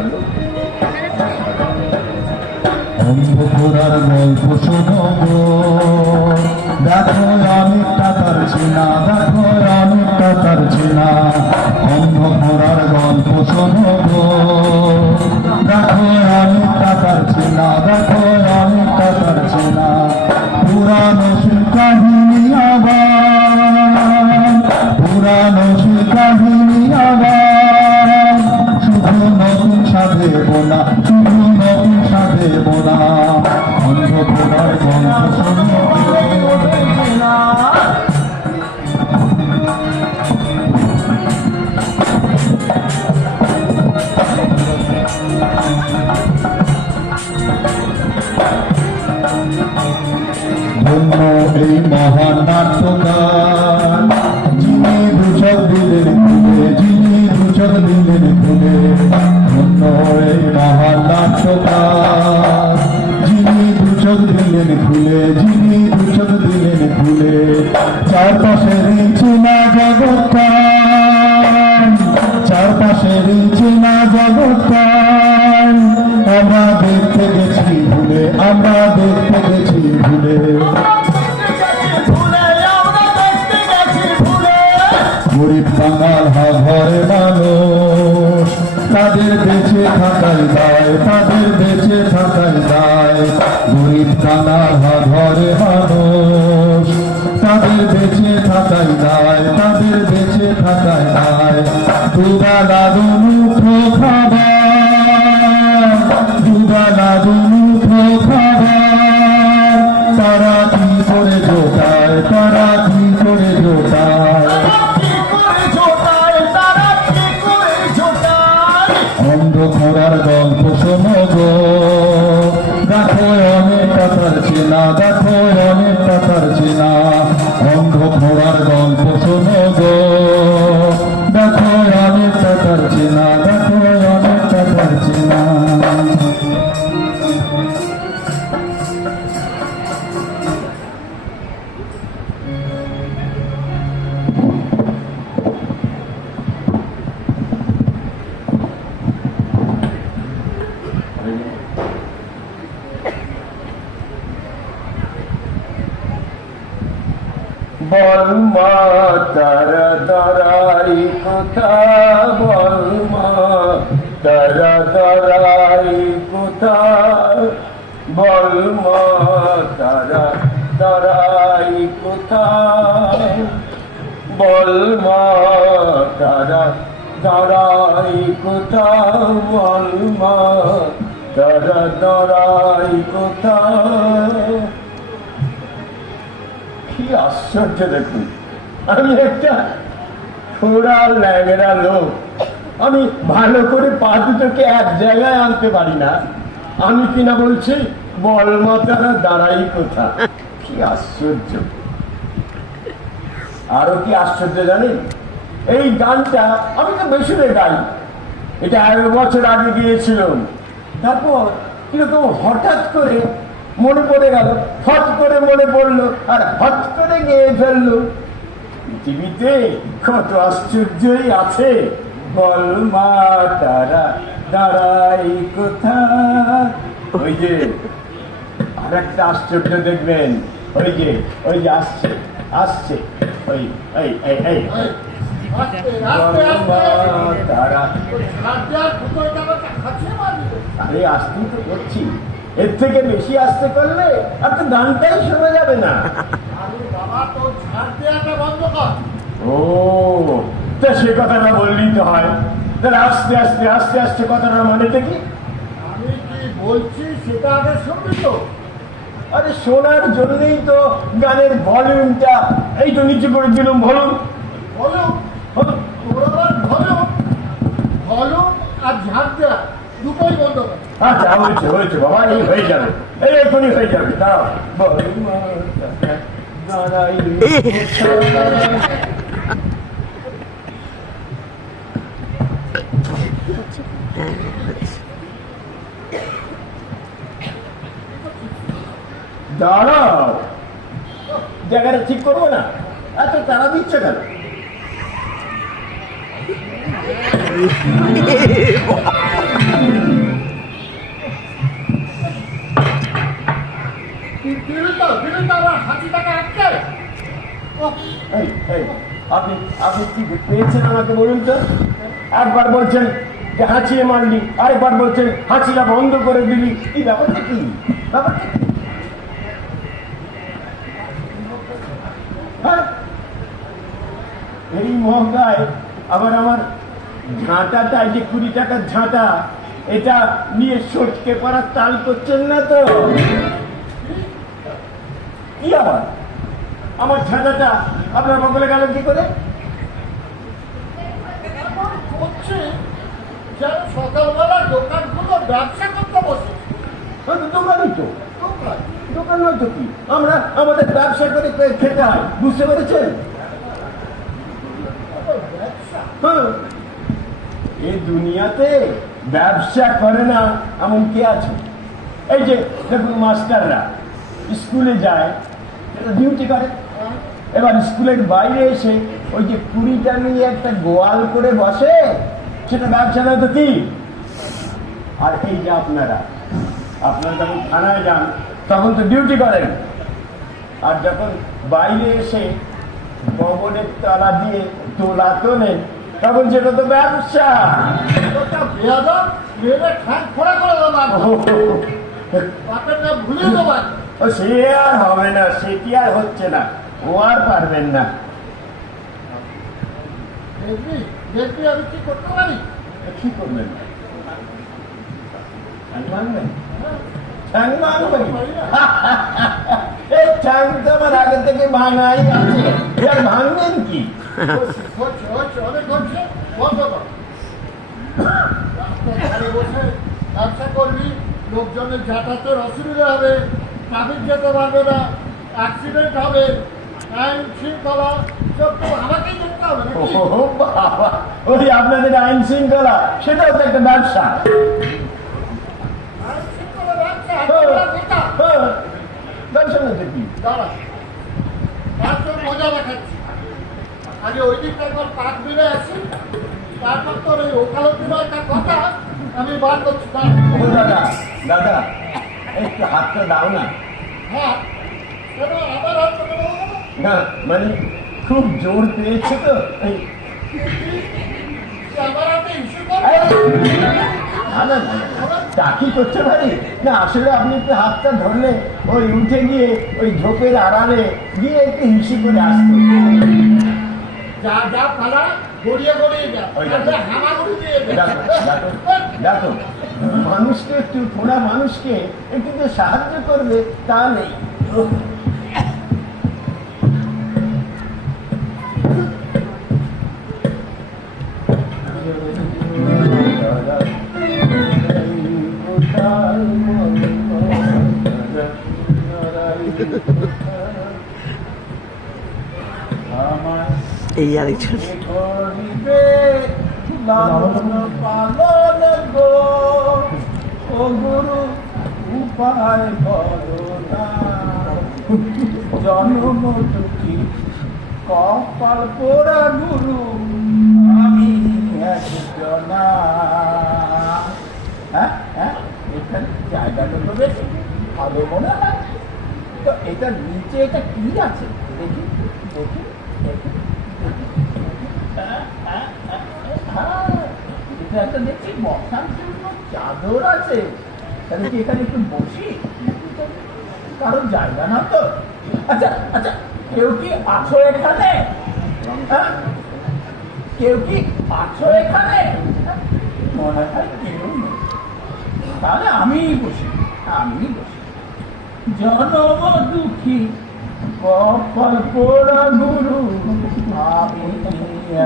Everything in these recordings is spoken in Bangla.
ভালো। অন্ধকার গল্প শোনো গো, দেখো অনেকটা তার চেনা, দেখো অনেকটা তার চেনা। অন্ধকার গল্প শোনো গো, দেখো অনেকটা তার চেনা, দেখো অনেকটা তার চেনা। পুরানো সে কাহিনী আবার, পুরানো সে কাহিনী আবার, শুধু নতুন সাধেব না, শুধু নতুন সাধেব না। অন্ধকার গল্প শোনো না। ধন্য এই মহান নাট্যকার, যিনি দুচক দিলেন খুলে, যিনি দুচক দিলেন খুলে। ধন্য এই মহান নাট্যকার, যিনি দুচক দিলেন খুলে, যিনি দুচক দিলেন খুলে। চারপাশের চেনা জগৎটান, চারপাশের চেনা জগৎটান, আমরা দেখতে গেছি ভুলে, আমরা দেখতে গেছি ভুলে। গরিব বাঙাল ঘরে মানুষ, তাদের বেঁচে থাকাই দায়, তাদের বেঁচে থাকাই দায়। গরিব বাঙাল ঘরে মানুষ, তাদের বেঁচে থাকাই দায়, তাদের বেঁচে থাকাই দায়। দুবেলা দুমুঠো খাবার, দুবেলা দুমুঠো খাবার, তারা কি করে জোটায়, তারা কি করে জোটায়। অন্ধকার গল্প শোনো গো, দেখো অনেকটা তার চেনা, দেখো অনেকটা তার চেনা। অন্ধকার গল্প শোনো গো, দেখো অনেকটা তার চেনা, দেখো অনেকটা তার চেনা। বল মা তারা দাঁড়াই কোথা, বল মা তারা দাঁড়াই কোথা, বল মা তারা দাঁড়াই কোথা, বল মা তারা দাঁড়াই কোথা, বল মা তারা দাঁড়াই কোথা। কি আশ্চর্য দেখুন, আমি একটা খোড়া ল্যাংড়া লোক, আমি ভালো করে পা দুটোকে এক জায়গায় আনতে পারি না, আমি কিনা বলছি বল মা তারা দাঁড়াই কোথা। কি আশ্চর্য। আরো কি আশ্চর্য জানেন, এই গানটা আমি তো বেসুরে গাই, এটা 1 বছর আগে গিয়েছিলাম। তারপর কিরকম হঠাৎ করে মনে পড়ে গেল, হট করে মনে পড়লো, আর হট করে গেয়ে ফেললো। পৃথিবীতে কত আশ্চর্যই আছে। বল মা তারা দাঁড়াই কোথা। ওই যে আর একটা আশ্চর্য দেখবেন, ওই যে আসছে আসছে, ওই এই এই এই তারা। আরে আসতেই তো করছি, এর থেকে বেশি আসতে করলে আর তো গানটাই শোনা যাবে না। ও তা সে কথাটা বললেই তো হয়। তাহলে আস্তে আস্তে আস্তে আস্তে কথাটার মানেটা কি? আমি কি বলছি সেটা আগে শুনবি তো। আরে শোনার জন্যই তো গানের ভলিউমটা এই তো নিচে করে দিলাম। ভলিউম ভলিউম ভলিউম ভলিউম আর ঝাড় দেওয়া দুটোই বন্ধ কর। আচ্ছা হয়েছে হয়েছে বাবা, এই হয়ে যাবে, এই এখনই হয়ে যাবে। দাও দাঁড়াও, জায়গাটা ঠিক করবো না, এত তারা দিচ্ছে কেন? দিলে তো আমার হাতি টাকা আটকে। এই, এই, আপনি আপনি কি পেয়েছেন আমাকে বলুন তো? একবার বলছেন যে হাঁচিয়ে মারলি, আরেকবার বলছেন হাঁচিটা বন্ধ করে দিলি। কি ব্যাপারটা কি? ব্যাপারটা কি? হ্যাঁ, এই মহঙ্গায় আবার আমার ঝাঁটাটা, এই যে 20 টাকার ঝাঁটা, এটা নিয়ে সটকে পড়ার তাল করছেন না তো? কি আবার আমার ঝাঁটাটা আপনার বগলে গেল কি করে? এমন করছে যেন সকালবেলা দোকান খুলে ব্যবসা করতে বসে। দোকানই তো, দোকান দোকান নয় তো কি? আমরা আমাদের ব্যবসা করে খেতে হয়, বুঝতে পেরেছেন? ব্যবসা হ্যাঁ, এই দুনিয়াতে ব্যবসা করে না এমন কে আছে? এই যে দেখুন, মাস্টাররা স্কুলে যায়, ডিউটি করে, এবার স্কুলের বাইরে এসে ওই যে 20টা নিয়ে একটা গোয়াল করে বসে, সেটা ব্যবসা নয় তো কি? আর এই যে আপনারা যখন থানায় যান তখন তো ডিউটি করেন, আর যখন বাইরে এসে ভবনের তলা দিয়ে তোলা তোলেন তখন সেটা তো ব্যবসা। ওটা বেয়াদব, মেয়েদের ঠ্যাং খোঁড়া করে দেবো, বাপের নাম ভুলিয়ে দেবো। ও সে আর হবে না, সেটি আর হচ্ছে না, ও আর পারবেন না। দেখবি দেখবি আমি কি করতে পারি। কি করবেন? ঠ্যাং ভাঙবেন? ঠ্যাং ভাঙবেন? এই ঠ্যাং তো আমার আগে থেকে ভাঙাই আছে, এবার ভাঙবেন কি? অনেক হচ্ছে, বন্ধ কর। রাস্তার ধারে বসে ব্যবসা করবি, লোকজনের যাতায়াতের অসুবিধা হবে, ট্রাফিক যেতে পারবে না, অ্যাক্সিডেন্ট হবে, আইন শৃঙ্খলা সব তো আমাকেই দেখতে হবে নাকি? ও বাবা, ওই আপনাদের আইন শৃঙ্খলা, সেটাও তো একটা ব্যবসা। আইন শৃঙ্খলা ব্যবসা, এটা কথা। ব্যবসা না তো কি? দাঁড়া, তার তোর মজা দেখাচ্ছি। আগে ওই দিকটা একবার পাক মিলে আসি, তারপর তোর ওই ওকালতির একটা কথা আমি বার করছি। ও দাদা, দাদা একটু হাতটা দাও না। হ্যাঁ, কেন আবার হাত ধরে দেবো কেন? না মানে খুব জোর পেয়েছে তো এই। আমার হাতে ইস্যু করবো? না না না, চাকরি করতে পারি না, আসলে আপনি একটু হাতটা ধরলে ওই উঠে গিয়ে ওই ঝোপের আড়ালে গিয়ে একটু হিসি করে আসতো। যা যা পালা গড়িয়ে গড়িয়ে যা, ওই দেখো। তারপরে হামাগুড়ি দিয়ে যা। দেখো, মানুষকে একটু, থোড়া মানুষকে একটু যে সাহায্য করবে তা নেই। এই আরেকজন পালন গো ও গুরু উপায় করোনা, জন্ম দুঃখী কপাল পোড়া গুরু আমি একজনা। হ্যাঁ হ্যাঁ, এখানে জায়গাটা তো বেশ ভালো মনে হয় তো। এটা নিচে এটা কি আছে দেখি দেখি দেখি। এটা একটা দেখছি বসার জন্য চাদর আছে, তাহলে কি এখানে একটু বসি? কারণ জায়গা না তো। আচ্ছা আচ্ছা, কেউ কি আছো এখানে? হ্যাঁ, কেউ কি আছো এখানে? মনে হয় কেউ নেই, তাহলে আমিই বসি। জনম দুঃখী কপাল পোড়া গুরু আমি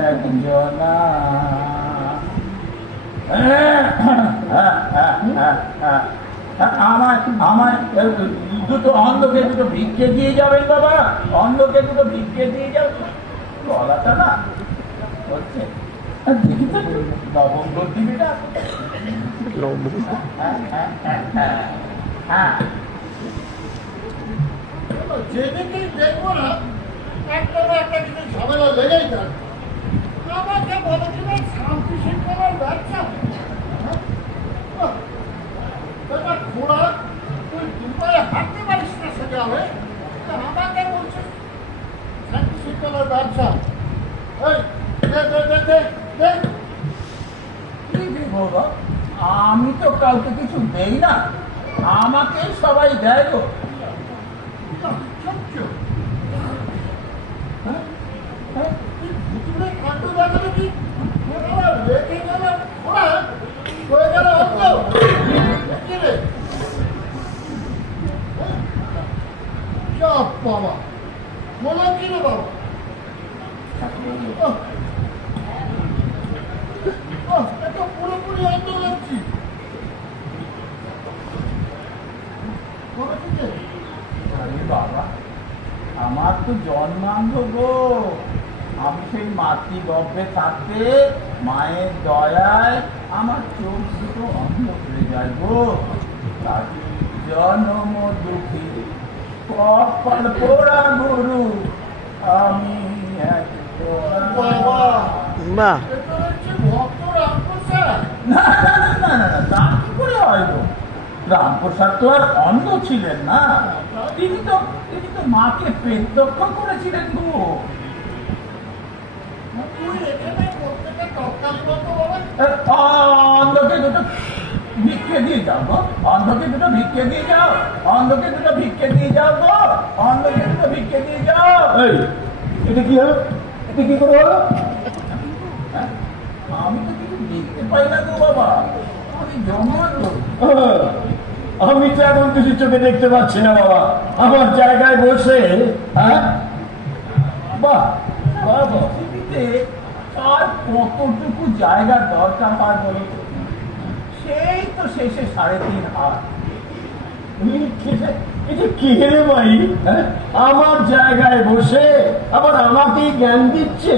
একজনা। আমায় দুটো অন্ধকে দুটো ভিক্ষে দিয়ে যাবেন বাবা, অন্ধকে দুটো ভিক্ষে দিয়ে যাবেন। গলাটা না হচ্ছে, দেখি তো লবঙ্গ দিবিটা। হ্যাঁ, যেদিকেই দেখবো না একটা না একটা কিছু ঝামেলা লেগেই থাকবে। আমাকে বলেছিলেন শান্তি শৃঙ্খলার ব্যবসা, গো, আমি তো কাউকে কিছু দেই না, আমাকে সবাই দেয় গো। সত্য। হ্যাঁ? হ্যাঁ? তুই ভুতুড়ে কাণ্ড দেখালে কি? ওরা রেখে গেলে ওরা হয়ে গেল অন্ধ। কি রে? হ্যাঁ? যা বাবা, বলো কি রে বাবা? এটা পুরোপুরি অন্ধ লাগছি। বলো কি রে? আরে বাবা, আমার তো জন্মান্ধ গো। আমি সেই মাতৃগর্ভে থাকতে মায়ের দয়ায় আমার চোখ দুটো অন্ধ হয়ে যায় গো। তার জন্ম দুঃখী কপাল পোড়া গরু আমি এক বাবা। বাহ, এটা হচ্ছে ভক্ত রামপ্রসাদ। না না না না না না, তা কি করে হয় গো? রামপ্রসাদ তো আর অন্ধ ছিলেন না, তিনি তো মাকে প্রত্যক্ষ করেছিলেন গো। তুই এখানে প্রত্যেকে তৎকালী মতো বাবা। অন্ধকে দুটো ভিক্ষে দিয়ে যাও গো, অন্ধকে দুটো ভিক্ষে দিয়ে যাও, অন্ধকে দুটো ভিক্ষে দিয়ে যাও গো, অন্ধকে দুটো ভিক্ষে দিয়ে যাও। এই, এটা কি হলো? এটা কি করে হলো? হ্যাঁ? আমি তো কিছু দেখতে পাই না গো বাবা, আমি জন্মালো। আমি তো এখন কিছু চোখে দেখতে পাচ্ছি না বাবা, আমার জায়গায় বসে। হ্যাঁ, বাহ বাহ বাহ। পৃথিবীতে আর কতটুকু জায়গার দরকার হয় বলো তো? সেই তো শেষে 3.5 হাত। এটা কি রে ভাই? হ্যাঁ? আমার জায়গায় বসে আবার আমাকেই জ্ঞান দিচ্ছে।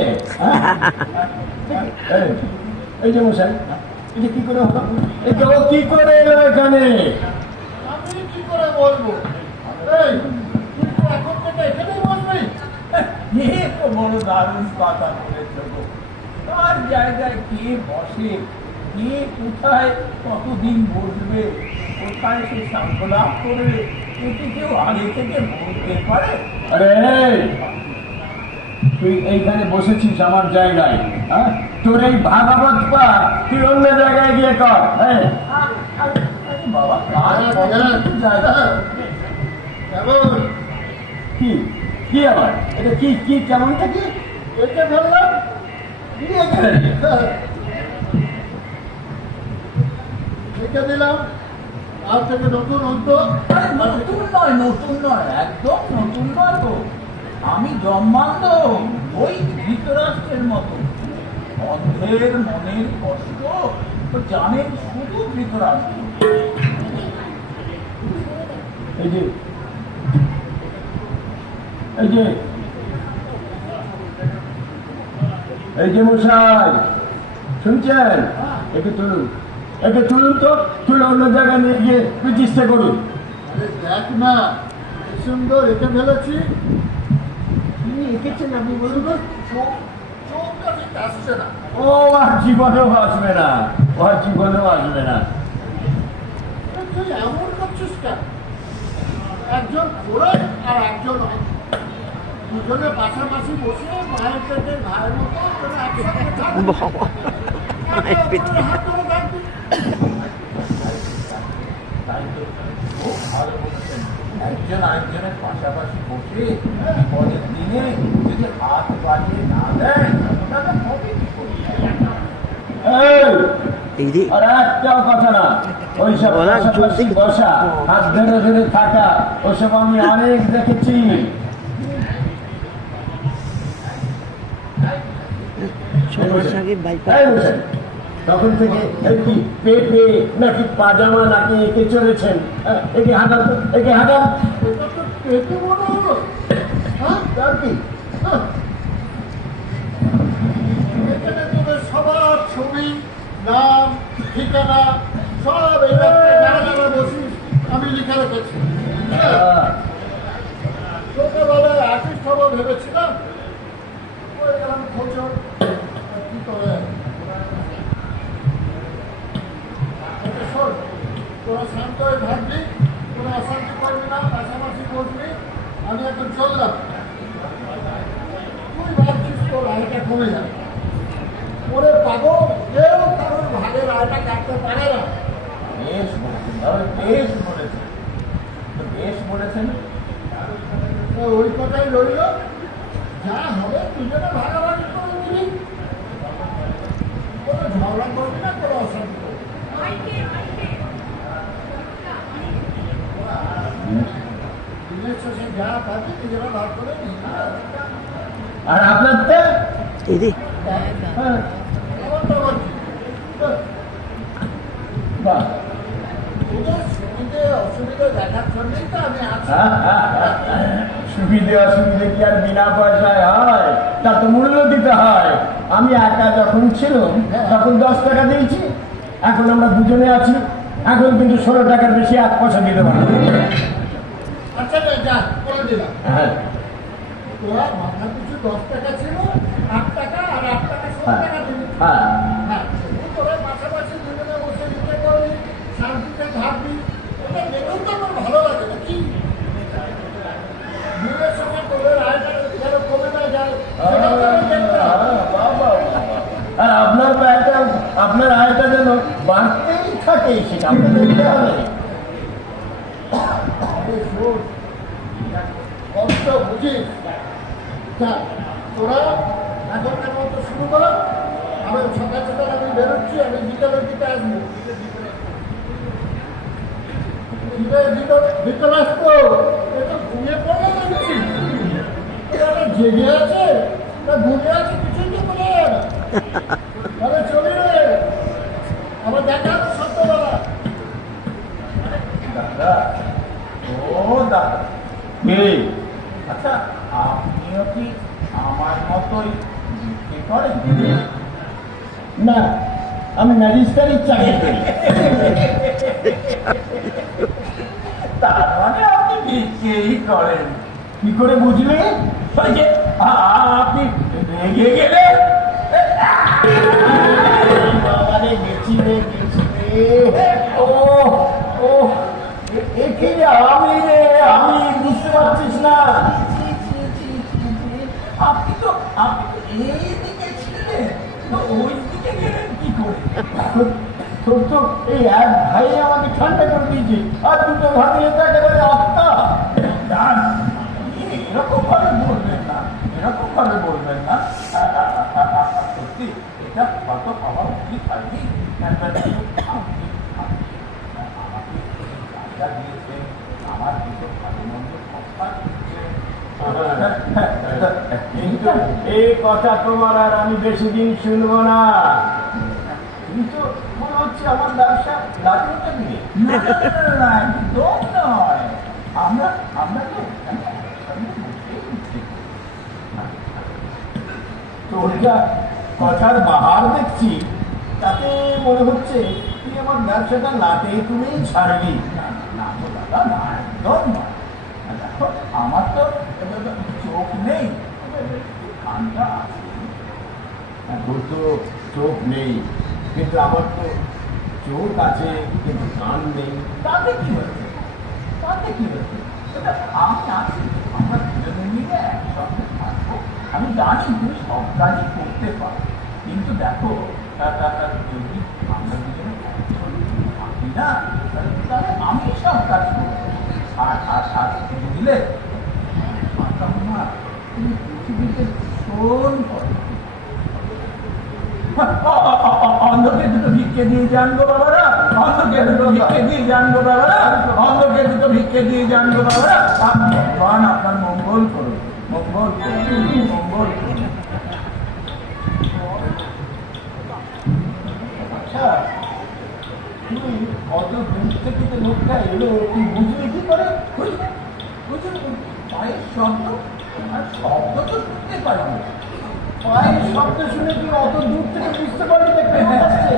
হ্যাঁ? এই যে মশাই, এটা কি করে হলো? এটা ও কি করে এলো এখানে? আমি কি করে বলবো? এই, তুই তো এখন থেকে এখানেই বসবি? এ তো বড় দারুণ কথা বলেছো গো। তার জায়গায় কে বসে, কে কোথায় কতদিন বসবে, কোথায় সে সাঙ্গ লাভ করবে, এটি কেউ আগে থেকে বলতে পারে? আরে তুই এইখানে বসেছিস আমার জায়গায়, হ্যাঁ? তোর এই ভাগাবত পা তুই অন্য জায়গায় গিয়ে কর। হ্যাঁ, আরে বাবা, কার কতটুকু জায়গা? কেমন? কি কি আবার এটা কি কি কেমনটা কি? একে ফেললাম। দিয়ে গেলে রেখে দিলাম। আজ থেকে নতুন অন্ত। আরে নতুন নয়, একদম নতুন নয় তো। আমি জন্মান্ধ, ওই ধৃতরাষ্ট্রের মতো। অন্ধের মনের কষ্ট তো জানেন শুধু ধৃতরাষ্ট্র। এই যে এই যে এই যে মশাই, শুনছেন? একটু তুলুন, একটু তুলুন তো, তুলে অন্য জায়গায় নিয়ে গিয়ে তুই চেষ্টা করুন। আরে দেখ না, কি সুন্দর রেখে ফেলেছি। কি এঁকেছেন আপনি বলুন তো? চোখটা ঠিক আসছে না। ও আর জীবনেও আসবে না, ও আর জীবনেও আসবে না। তুই এমন করছিস কেন? একজন ঘোড়া আর একজন অন্ধ। দুজনে পাশাপাশি বসে মায়ের পেটে ভাইয়ের মতো তোরা একসাথে থাকবি। বাবা, মায়ের পেটে। হাত ধরে থাকবি। তাই তো খুব ভালো বলেছেন। একজন আরেকজনের পাশাপাশি বসে বিপদের দিনে যদি হাত বাড়িয়ে না দেয় তাহলে হবে কি করে? এই, এই রে, আর একটাও কথা না, ওইসব বলা পাশাপাশি জলদি- বসা, হাত ধরে ধরে থাকা, ওসব আমি অনেক দেখেছি। সবার সঙ্গে বাইপাস এই বসেন। তখন থেকে এই কি পেটে নাকি পাজামা নাকি এঁকে চলেছেন? হ্যাঁ, একে হাঁটান তো, একে হাঁটান। এটা তো পেটে মনে হলো। হ্যাঁ, তার কি? হ্যাঁ। এখানে তোদের সবার ছবি, নাম, ঠিকানা সব এটা যারা যারা বসিস আমি লিখে রেখেছি। আহ, ছোটবেলায় আর্টিস্ট হবো ভেবেছিলাম, হয়ে গেলাম খোঁচর। কি করে? আচ্ছা শোন, তোরা শান্ত হয়ে থাকবি, তোরা অশান্তি করবি না, পাশাপাশি বসবি। আমি এখন চললাম। তুই ভাবছিস তোর আয়টা কমে যাবে। ওরে পাগল, কেউ কারোর ভাগের আয়টা টাকা কাটতে পারে না। বেশ বলেছেন তবে বেশ বলেছেন, তো বেশ বলেছেন। তো ওই কথাই রইল, যা হবে দুজনে ভাগাভাগি করে দিবি, কোনো ঝগড়া করবি না, কোনো অশান্তি করবি না। দিনের শেষে যা পাবি নিজেরা ভাগ করে নিবি। আর আপনারটা? দিদি হ্যাঁ, আমারটা বলছি, বাহ। তোদের সুবিধে অসুবিধে দেখার জন্যই তো আমি আছি। সুবিধে অসুবিধে কি আর বিনা পয়সায় হয়? তা তো মূল্য দিতে হয়। আমি একা যখন ছিলাম তখন 10 টাকা দিয়েছি, এখন আমরা দুজনে আছি, এখন কিন্তু 16 টাকার বেশি 1 পয়সা দিতে পারবো না। আচ্ছা যা করে দিলাম, হ্যাঁ, তোরা মাথা পিছু 10 টাকা ছিল, 8 টাকা আর 8 টাকা 16 টাকা দিবি। হ্যাঁ, হ্যাঁ, তোরা পাশাপাশি দুজনে বসে দিতে করবি, শান্তিতে থাকবি, এটা দেখেও তো আমার ভালো লাগে নাকি? দিনের শেষে তোদের আয়টা যেন কমে না যায় সেটা তো আমি দেখতে হবে। বাহ, বাহ, বাহ। আর আপনার আয়টা যেন বাড়তেই থাকে, সেটা আপনার দেখতে হবে। আরে শোন, কষ্ট বুঝিস। যা, তোরা এখনকার মতো শুরু কর, আমি সকাল সকাল আমি বেরোচ্ছি, আমি বিকালের দিকে আসবো। ভিতরে আসবো, এটা ঘুমিয়ে পড়লো নাকি? ওরা জেগে আছে না ঘুমিয়ে আছে কিছুই তো বলে না। তাহলে চলি রে, আবার দেখা হবে সন্ধ্যাবেলা। দাদা, ও দাদা, কে? আচ্ছা আপনিও কি আমার মতোই বিক্রি করেন? না, আমি ম্যাজিস্ট্রেটের চাকরি করি। তার মানে আপনি বিক্রি করেন? কি করে বুঝলে? ওই যে আপনি রেগে গেলেন। বাবারে, গেছি রে, গেছি রে। ও ও, এ কি রে? আমি বুঝতে পারছিস না। আপনি তো এই দিকে ছিলেন, তো ওই দিকে গেলেন কি করে? তোর তো এই এক ভাই আমাকে ঠান্ডা করে দিয়েছে, আর দুটো ভাবিয়ে তো একেবারে আত্মা। দান, এরকম ভাবে বলবেন না, এরকম ভাবে বলবেন না। সত্যি এটা হয়তো আমার উচিত হয়নি। আমাকে জায়গা দিয়েছেন, আমার কিছু ভালো মন্দ কথা দিয়েছেন। কিন্তু এই কথা তোমার আর আমি বেশি দিন শুনবো না। কিন্তু মনে হচ্ছে আমার ব্যবসা লাগাতে দিয়ে। না, একদম নয়। আমরা তো একসঙ্গে বসেই উঠছি। তোর যা কথার বাহার দেখছি, তাতে মনে হচ্ছে তুই আমার ব্যবসাটা লাটে তুলেই ছাড়বি। না, না তো দাদা, না, একদম নয়। দেখো, আমার তো চোখ নেই, কানটা আছে। তোর তো চোখ নেই, কিন্তু আমার তো চোখ আছে কিন্তু কান নেই। তাতে কি হয়েছে? তাতে কি হয়েছে? এটা আমি আছি, আমরা দুজনে মিলে একসঙ্গে থাকবো। আমি জানি তুমি সব কাজই করতে পারো, কিন্তু দেখো যদি আমরা দুজনে একসঙ্গে থাকি না, তাহলে আমি সব কাজ করবো। আর বুঝলে, না, তুমি পৃথিবীতে ভীষণ করো। অন্ধকে দুটো ভিক্ষে দিয়ে জানবো বাবারা, অন্ধকে দুটো ভিক্ষে দিয়ে জানবো বাবারা, অন্ধকে দুটো ভিক্ষে দিয়ে জানবো বাবারা। ভগবান আপনার মঙ্গল করুন, মঙ্গল করুন, মঙ্গল করুন। আচ্ছা, তুই অত দূর থেকে যে লোকটা এলো, তুই বুঝলি কি করে? পায়ের শব্দ, আর শব্দ তো শুনতে পারবো। পায়ের শব্দ শুনে তুই অত দূর থেকে বুঝতে পারলি যে কেমন আসছে?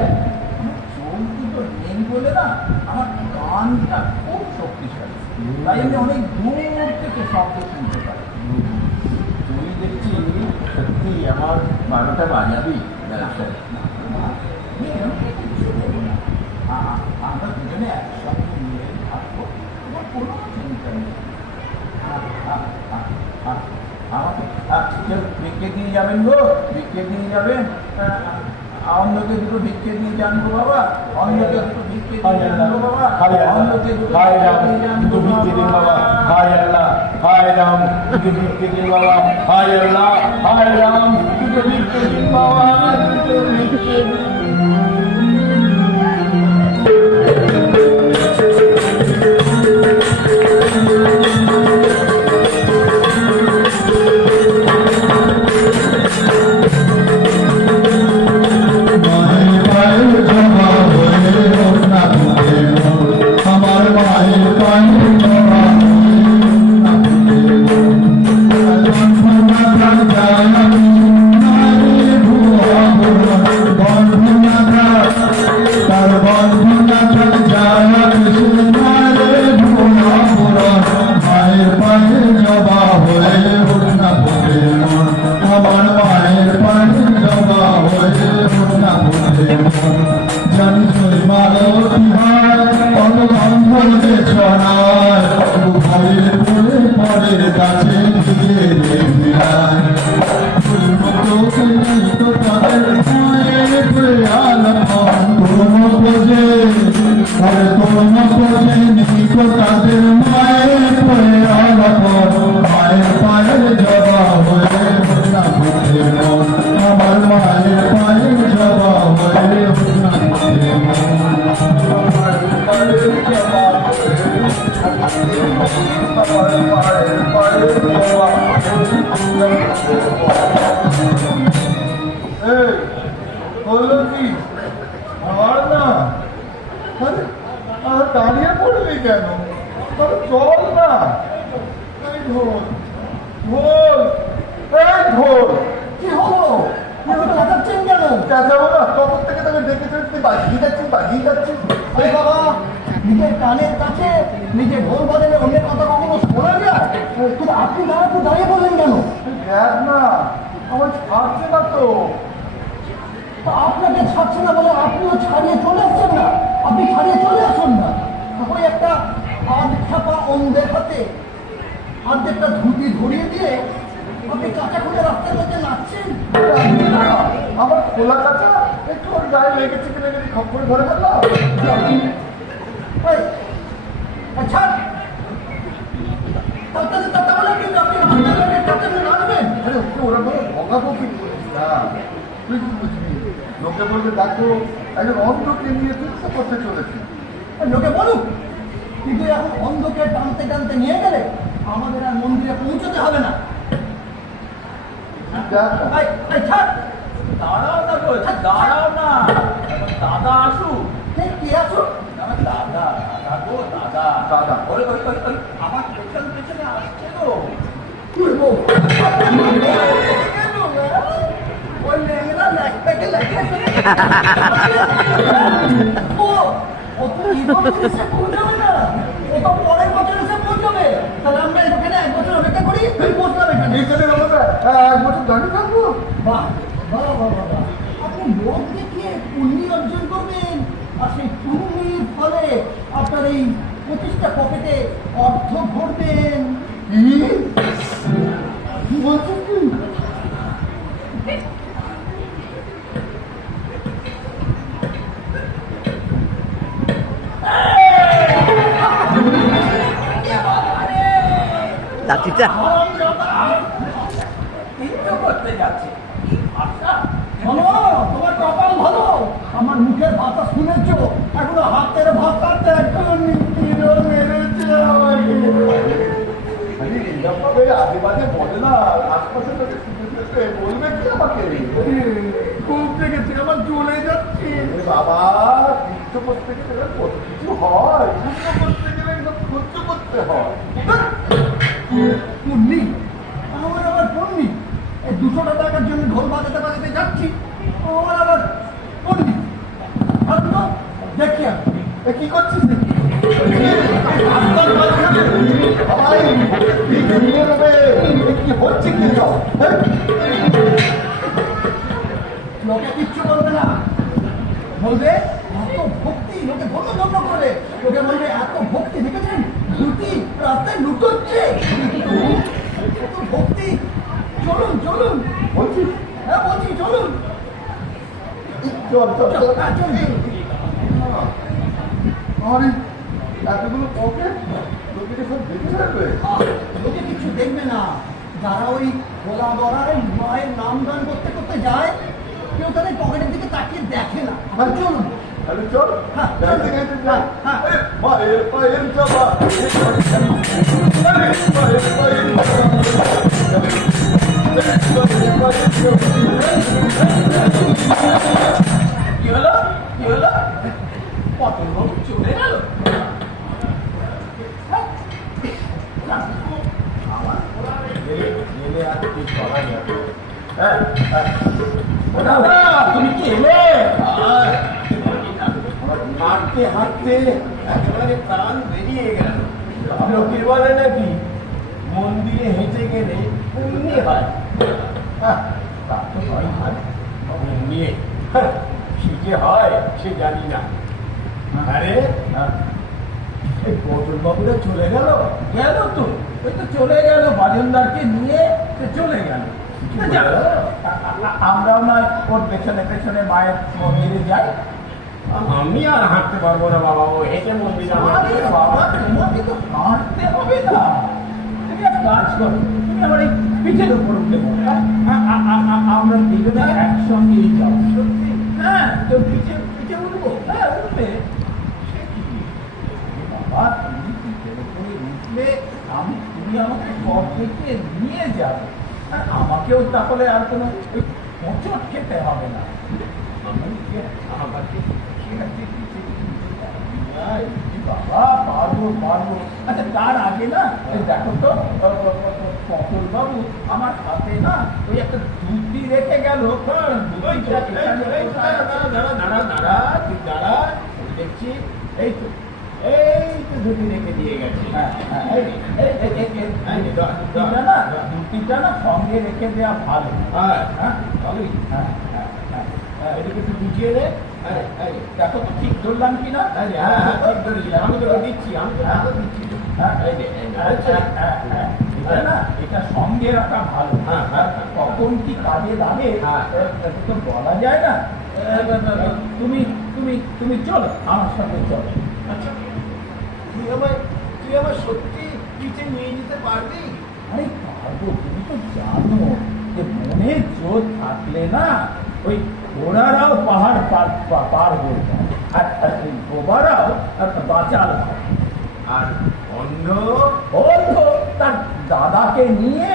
চোখ দুটো নেই বলে না, আমার কানটা খুব শক্তিশালী, তাই আমি অনেক দূর থেকে শব্দ শুনতে পারি। তুই দেখছি সত্যি আমার 12টা বাজাবি ব্যবসায়। আমরা দুজনে একসঙ্গে মিলে থাকবো, তোমার কোনো চিন্তা নেই। আমাকে কেউ ভিক্ষে দিয়ে যাবেন গো, ভিক্ষে দিয়ে যাবেন। অন্যকে দুটো ভিক্ষে দিয়ে জানবো বাবা, অন্যকে দুটো ভিক্ষে দিয়ে জানবো বাবা, অন্যকে দুটো হায় রাম ভিক্ষে দিয়ে জানবো দুটো ভিক্ষে দিন বাবা, বাবা। হায় আল্লাহ, হায় রাম দুটো ভিক্ষে দিন বাবা, হায় আল্লাহ, হায় রাম দুটো ভিক্ষে দিন বাবা, দুটো ভিক্ষে দিন। মায়ের পায়ের জমা হয়ে হোক না ফুটে মোর, আমার মায়ের পায়ের জমা হয়ে হোক না ফুটে মোর। বন্ধনাথ যায় আমি মায়ের ভুয়া ভুয়া, বন্ধনাথ তার বন্ধনাথ যায় আমি সে মায়ের ভুয়া ভুয়া। মায়ের পায়ের জমা হয়ে হোক না ফুটে মোর, আমার মায়ের পায়ের জমা হয়ে হোক না ফুটে মোর। জানি সই মালতী হয় কত গন্ধ বেছনায়, ভয়ের পরে পরের কাছে নিজে ফিরায়। চোখে নেই তো তাদের মায়ের প্রেয়াল কোনো বোঝে, আরে কোনো বোঝে নেই তো তাদের মায়ের প্রেয়াল। মায়ের পায়ের জবা হয়ে হোক না ফুটে মোর, আমার মায়ের পায়ের জবা হয়ে হোক না ফুটে মোর। এই হলো কি আর না, আরে আর দাঁড়িয়ে পড়লি কেন? আরে চল না। এই ঢোল ঢোল, এই ঢোল কি হলো? আপনি চেঁচাচ্ছেন কেন? চেঁচাবো না, তখন থেকে তোকে ডেকেছে, তুই বাজিয়ে যাচ্ছিস। আরে বাবা, নিজের কানের কাছে নিজে ঢোল বাজালে অন্যের কথা কখনো শোনা যায়? কিন্তু আপনি দাঁড়িয়ে বললেন কেন? দেখ না, আমার ছাড়ছে না তো। তা আপনাকে ছাড়ছে না বলে আপনিও ছাড়িয়ে চলে আসছেন না? আপনি ছাড়িয়ে চলে আসুন না। ওই একটা আধ খাপা অন্ধের হাতে অর্ধেকটা ধুতি ধরিয়ে দিয়ে আপনি কাঁচা খুলে রাস্তার মধ্যে নাচছেন। আমার খোলা কাঁচা একটু ওর গায়ে লেগেছে কি লেগেছে খপ্পরে ধরে ফেললাম। এই, ছাড়। তাহলে আপনি রাস্তার মধ্যে নাচবেন? আরে ওকে ওরা বলে বকাবকি করিস না, তুই কি বুঝবি? লোকে বলবে দেখো একজন অন্ধকে নিয়ে চিকিৎসা করতে চলেছে। লোকে বলুক, কিন্তু এখন অন্ধকে টানতে টানতে নিয়ে গেলে আমাদের আর মন্দিরে পৌঁছতে হবে না। দেখ না, এই, ছাড়। দাঁড়াও না গো, দাঁড়াও না, এখন দাদা আসুক। কে আসো? আমার দাদা, দাদা গো, দাদা। দাদা। ওই ওই ওই ওই আমার পেছনে আসছে তো। ওই ল্যাংড়া ল্যাকটাকে লেগে ও তো ঈদে এসে পৌঁছাবে না, ও তো পরের বছর এসে পৌঁছাবে। তাহলে আমরা এখানে 1 বছর অপেক্ষা করি, পৌঁছলাম এখানে। এখানে আমরা 1 বছর দাঁড়িয়ে থাকবো। বাহ বাহ বাহ বাহ বাহ। আপনি লোক দেখিয়ে পুণ্য অর্জন করবেন, আর সেই পুণ্যের ফলে আপনার এই 25টা পকেটে অর্থ ভরবেন। কি বলছিস তুই? লাঠিটা নৃত্য করতে যাচ্ছে, কি ভাষা! শোনো, তোমার কপাল ভালো, আমার মুখের ভাষা শুনেছ, এখনো হাতের ভাষাতে এখন মেরেছে আমাকে। আরে এইরকম ভাবে আগে বাজে বলে না, আশপাশে তোকে শুনতে বলবে কি আমাকে? খুব দেখেছি, আমার চলে যাচ্ছি। আরে বাবা, নৃত্য করতে গেলে কত কিছু হয়, নৃত্য করতে গেলে একদম সহ্য করতে হয়। পুণ্যি, আমার আবার পুণ্যি। এই 200 টাকার জন্য ঢোল বাজাতে বাজাতে যাচ্ছি, আমার আবার পুণ্যি। ভাবলো দেখি আমি এ কি করছিস নাকি? রাস্তার মাঝখানে সবাই ভিড় নিয়ে নেবে, এ কি হচ্ছে কি সব? হ্যাঁ? লোকে কিচ্ছু বলবে না, বলবে এত ভক্তি, লোকে ধন্য ধন্য করবে। লোকে বলবে এত ভক্তি, দেখেছেন ধুতি রাস্তায় লুটোচ্ছে, এত ভক্তি। চলুন চলুন, বলছিস? হ্যাঁ বলছি চলুন। চল চল চল আরে এতগুলো পকেট লোকে সব দেখে থাকবে। লোকে কিছু দেখবে না, যারা ওই গোলা গড়ায় মায়ের নাম গান করতে করতে যায় কেউ তাদের পকেটের দিকে তাকিয়ে দেখে না। আর চলুন। তাহলে চল হ্যাঁ, গাইতে গাইতে যাই। হ্যাঁ। পায়ের পায়ের চাপা পায়ের পায়ের কি হলো কি হলো? পটল বাবু চলে গেল। গেলে আর কি করা যাবে? দাদা, তুমি কি এলে? হাঁটতে হাঁটতে একেবারে প্রাণ বেরিয়ে গেল। লোকে বলে নাকি মন্দিরে হেঁটে গেলে পুণ্যি হয়। তা তো হয় না। পুণ্যি কি যে হয় সে জানি না। আরে এই পটল বাবুরা চলে গেল। গেল তো, ওই তো চলে গেল, বাজনদারকে নিয়ে সে চলে গেল। আমরাও নয় ওর পেছনে পেছনে মায়ের মন্দিরে যাই। আমি আর হাঁটতে পারবো না বাবা, ও হেঁটে মন্দিরে আরে বাবা, তোমাকে তো হাঁটতে হবে না। তুমি এক কাজ করো, তুমি আমার এই পিঠের উপর উঠে পড়ো, হ্যাঁ? আমরা দুজনে একসঙ্গে যাও। সত্যি? হ্যাঁ, তো পিঠে পিঠে উঠবো। হ্যাঁ, উঠবে। সে কি? বাবা, তুমি পিঠের উপরে উঠলে তুমি আমাকে সব থেকে নিয়ে যাবে। আর আমাকেও তাহলে আর কোনো ওই হোঁচট খেতে হবে না। আমাকে বাবা, পারবো পারবো। আচ্ছা, তার আগে না এই দেখো তো, পটল বাবু আমার হাতে না ওই একটা ধুতি রেখে গেল। দেখছি এই তো ধুতি রেখে দিয়ে গেছে। ধুতিটা না সঙ্গে রেখে দেওয়া ভালো। হ্যাঁ হ্যাঁ, ভালোই। হ্যাঁ হ্যাঁ হ্যাঁ, এদিকে একটু বুঝিয়ে নে। দেখো তো ঠিক ধরলাম কিনা। ঠিক ধরেছিলাম, আমি তোকে দিচ্ছি, আমি তোকে দিচ্ছি। এটা সঙ্গে রাখা ভালো। হ্যাঁ, হ্যাঁ, কখন কি কাজে লাগে হ্যাঁ। এটা তো বলা যায় না। তুমি তুমি তুমি চলো, আমার সঙ্গে চলো। আচ্ছা, তুই আমার সত্যি পিঠে নিয়ে যেতে পারবি? আরে পারবো, তুমি তো জানো যে মনের জোর থাকলে না ওই ঘোড়ারাও পাহাড় পার হয়ে যায়, আর গোবারাও বাঁচাল হয়। আর অন্য অন্ধ তার দাদাকে নিয়ে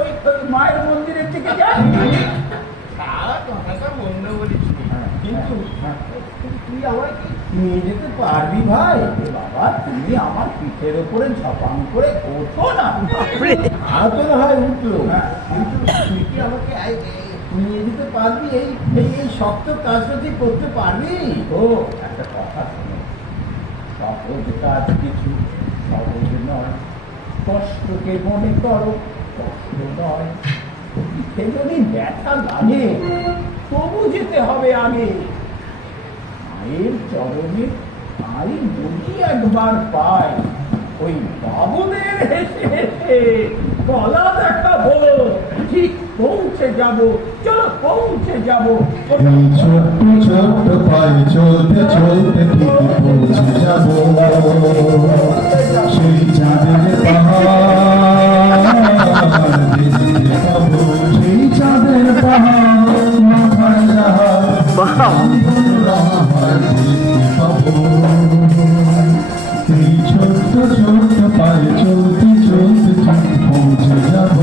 ওই মায়ের মন্দিরের দিকে যায়। কথাটা মন্দ বলিস নি। কিন্তু হ্যাঁ। তুই আমাকে নিয়ে যেতে পারবি ভাই? বাবা, তুমি আমার পিঠের উপরে ঝপাং করে ওঠো না। আর তো না হয় উঠলো, হ্যাঁ। কিন্তু তুই কি আমাকে নিয়ে যেতে পারবি? এই এই এই শক্ত কাজটা তুই করতে পারবি? ও একটা কথা শোনো, সহজ কাজ কিছু সহজ নয়। কষ্টকে মনে করো কষ্ট নয়। পিঠে যদি ব্যথা লাগে তবু যেতে হবে আগে। মায়ের চরণে তাই যদি একবার পাই, ওই বাবুদের হেসে হেসে গলা দেখাবো, ঠিক পৌঁছে যাব। চলো পৌঁছে যাব। এই ছোট্ট ছোট্ট পায়ে চলতে চলতে ঠিক পৌঁছে যাব সেই চাঁদের পাহাড় দেখতে পাবো, সেই চাঁদের পাহাড় মাথায় যাহার আমার দেখতে পাবো। এই ছোট্ট ছোট্ট পায়ে চলতে চলতে ঠিক পৌঁছে যাব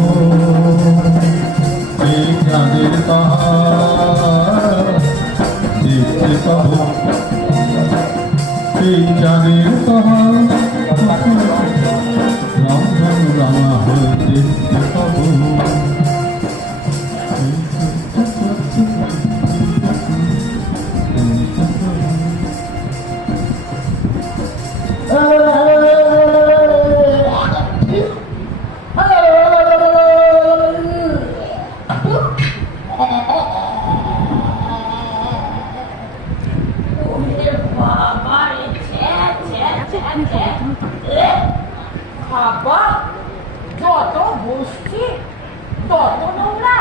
এই চাঁদের পাহাড় দেখতে পাবো, এই চাঁদের পাহাড় রংধন রাঙা হয়ে দেখতে পাবো। বাবা, যত গোষ্ঠী তত নোংরা,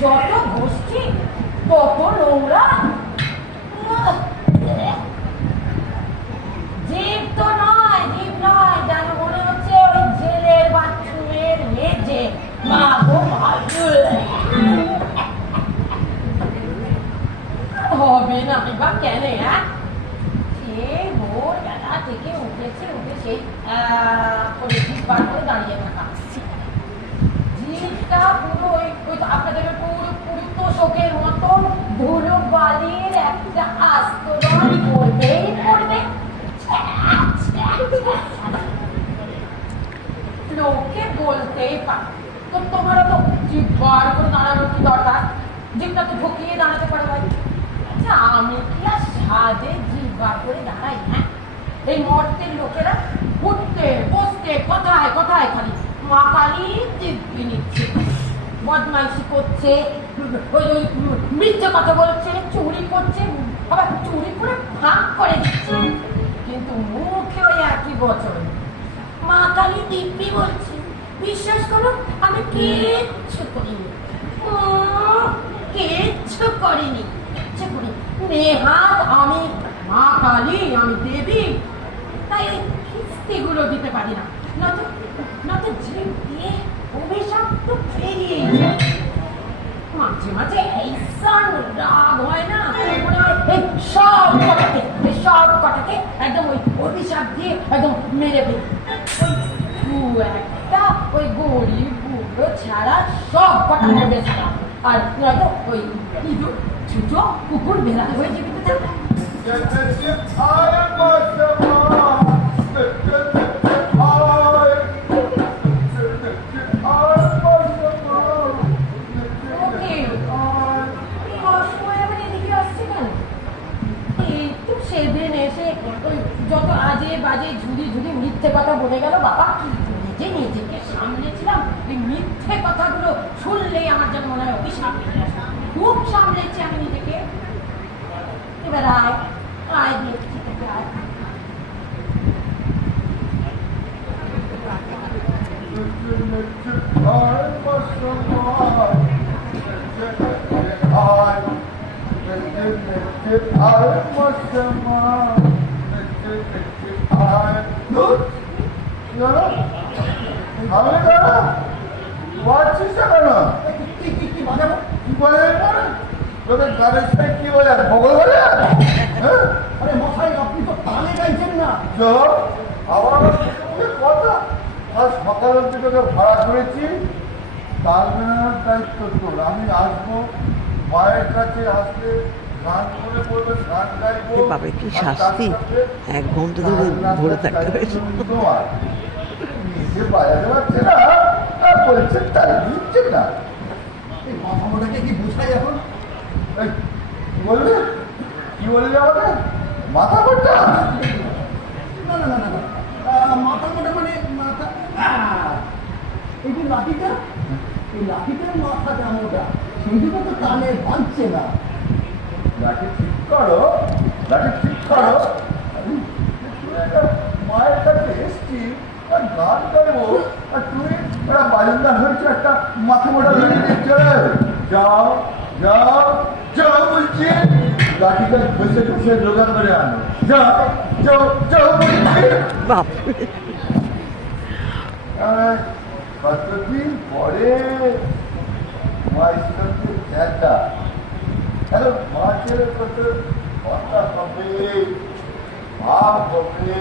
যত গোষ্ঠী কত নোংরা। জীব তো নয়, জীব নয়, যেন মনে হচ্ছে ওই জেলের বাথরুমের মেঝে। মা গো মা, হবে না বা কেন? হ্যাঁ, সে ভোরবেলা থেকে উঠে সেই করে জিভ বার করে দাঁড়িয়ে থাকা। জিভটা পুরো ওই আপনাদের পুরো তোষকের মতন ধুলো বালির একটা আস্তরণ পড়বেই পড়বে। লোকে বলতেই পারে তো তোমারও তো জিভ বার করে দাঁড়ানোর কি দরকার? জিভটা তো ঢুকিয়ে দাঁড়াতে পারে ভাই। আচ্ছা, আমি কি আর সাদে জিভ বার করে দাঁড়াই? হ্যাঁ, এই মর্তের লোকেরা উঠতে বসতে কথায় কথায় খালি মা কালী দিব্যি নিচ্ছে, বদমাইশি করছে, ওই মিথ্যে কথা বলছে, চুরি করছে, আবার চুরি করে ভাগ করে দিচ্ছে, কিন্তু মুখে ওই একই বছর মা কালী দিব্যি বলছে। বিশ্বাস করো, আমি কিচ্ছু করিনি, কিচ্ছু করিনি, কিচ্ছু করিনি। নেহাত আমি মা কালী, আমি দেবী, তাই ওই কিস্তিগুলো দিতে পারি না, নয়তো জিভ দিয়ে অভিশাপ তো বেরিয়েই যায়। মাঝে মাঝে এইসব রাগ হয় না, মনে হয় এই সব কটাকে একদম ওই অভিশাপ দিয়ে একদম মেরে ফেলি। একটা ওই গরিব বুড়ো ছাড়া সব কটা নেবে ছাড়া, আর নয়তো ওই ইঁদুর ছুটো কুকুর বেড়া হয়ে জীবিত থাকবে। সেদিন এসে ওই যত আজে বাজে ঝুড়ি মিথ্যে কথা বলে গেল বাবা, নিজেকে সামলেছিলাম। এই মিথ্যে কথাগুলো শুনলেই আমার যেন মনে হয় অভিশাপ পেয়ে আসে। খুব সামলেছি আমি নিজেকে। এবার আয় দেখছি তোকে, আয়। আরে মশাই, আপনি তো তালে গাইছেন না। সকালের দিকে ভাড়া করেছি, তাল মেলানোর দায়িত্ব তোর। আমি আসবো, মায়ের কাছে আসলে গান করে বলবে, গান গাইবো। বাবা, কি শাস্তি! 1 ঘন্টা ধরে ধরে থাকতে হয়েছে। নিজে বাজাতে পারছে না, বলছে তাই দিচ্ছে না। এই মাথাটাকে কি বোঝাই এখন? কি বললি আমাকে? মাথা মোটা? না, মাথা মোটা মানে মাথা, এই যে লাঠিটা, এই লাঠিটার মাথাটা মোটা, সেই দিকে তো টানে বাঁধছে না। লাঠি ঠিক করো। মায়ের কাছে এসছি, আর গান গাইবো, আর তুমি ওরা বাজুন্দা হয়েছে একটা মাথা মোটা লাঠি দিচ্ছে। যাও বলছি, লাঠিটা ঘষে জোগাড় করে আনো। যাও বলছি। বাপরে, কতদিন পরে মায়ের সঙ্গে দেখা। মা ছেলে কত কথা হবে, ভাব হবে,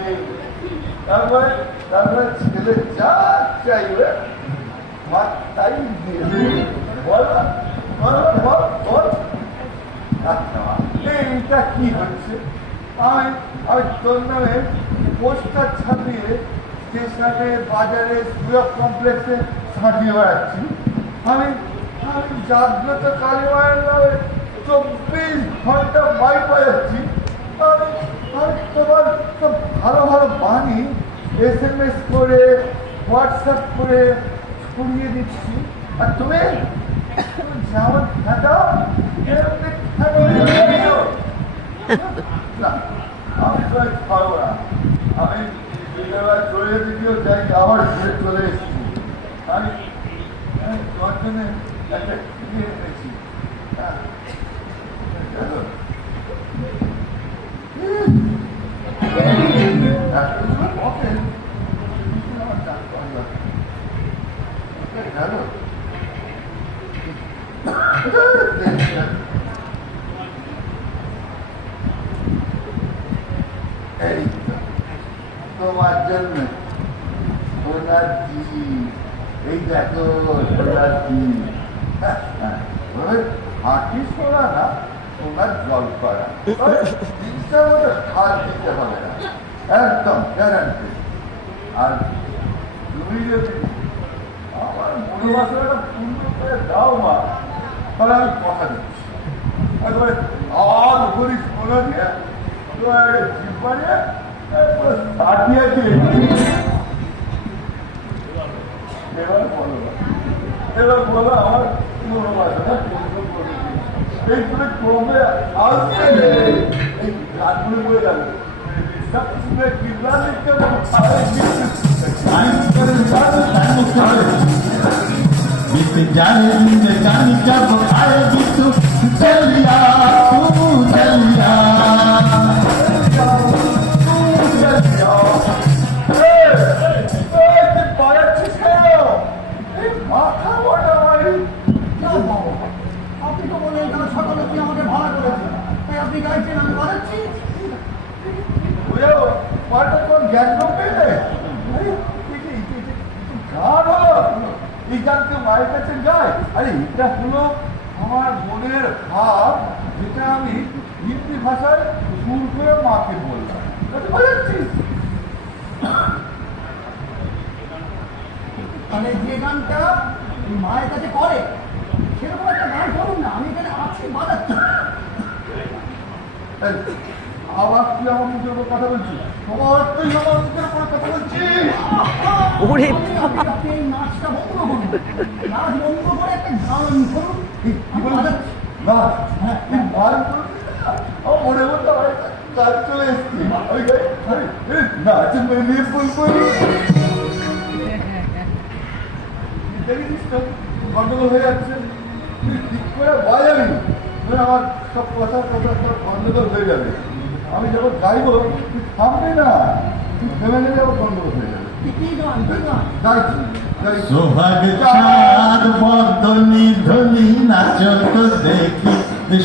তারপরে ছেলে যা চাইবে মা তাই দিয়ে বল। আচ্ছা, এইটা কি হচ্ছে? আমি তোর নামে পোস্টার ছাপিয়ে স্টেশনে, বাজারে, সুরভ কমপ্লেক্সে ছাড়িয়ে বেড়াচ্ছি। আমি জাগ্রত কালী মায়ের নামে 24 ঘন্টা বাইক বাজাচ্ছি। আমি তোমার তো ভালো বাণী SMS করে, হোয়াটসঅ্যাপ করে ছড়িয়ে দিচ্ছি, আর তুমি যেমন থাকা আমি তো ছাড়বো না। আমি চলে দিতেও চাই, আবার ঘুরে চলে এসেছি। আমি তোমার জন্য একটা কিনে এনেছি। এই তো, তোমার জন্য সোনার জিনিস, এই দেখো সোনার জিনিস। ওই হাঁটি সোনা না, সোনার জল করা জিনিসটা মতো খাল দিতে হবে না, একদম গ্যারান্টি। আর তুমি যদি আমার মনোবাসনাটা পূর্ণ করে দাও মা, তাহলে আমি কথা দিচ্ছি একবারে আর উপরই সোনা দিয়ে জিব্বা নিয়ে সাটিয়ে দিয়ে এবার বলো আমার মনোবাসনা পূর্ণ করে দিই। এই করে ক্রমে আসবে এই গাছগুলো বয়ে যাবে। सबसे किराने के बीत जाने दिन जानी जब आएगी तू चलिया तू चलिया আপনি তো বললেন কাল সকালে তুই আমাকে ভাড়া করেছেন, তাই আপনি গাইছেন আমি বাজাচ্ছি। জ্ঞান পেলে গান হলো এই গানকে মায়ের কাছে গায়। আরে এটা হলো আমার মনের ভাব, যেটা আমি হিন্দি ভাষায় সুর করে মাকে বললাম। বুঝেছিস? মানে যে গানটা তুই মায়ের কাছে করে সেরকম একটা গান করুন না, আমি এখানে আছি বাজাচ্ছি। আবার তুই আমার মুখের উপর কথা বলছিস, তোমার তুই আমার মুখের উপর কথা বলছিস। ওরে আপনি এই নাচটা বন্ধ করুন, নাচ বন্ধ করে একটা গান করুন। কি বলছিস? না হ্যাঁ তুই মার করবি না। আমার মনে মধ্যে আমার একটা কাজ চলে এসছি। ওই নাচ মেনে বুলবুল দেখিস তো গন্ডগোল হয়ে যাচ্ছে। তুই ঠিক করে বাজাবি, আমার সব কথা সব গন্ডগোল হয়ে যাবে। আমি যখন গাইবো তুই থামবি না, তুই থেমে গেলে আবার গন্ডগোল হয়ে যাবে। কি গান কি গান? গাইছি গাইছি। সোহাগ চাঁদ বদনি ধনি নাচো তো দেখি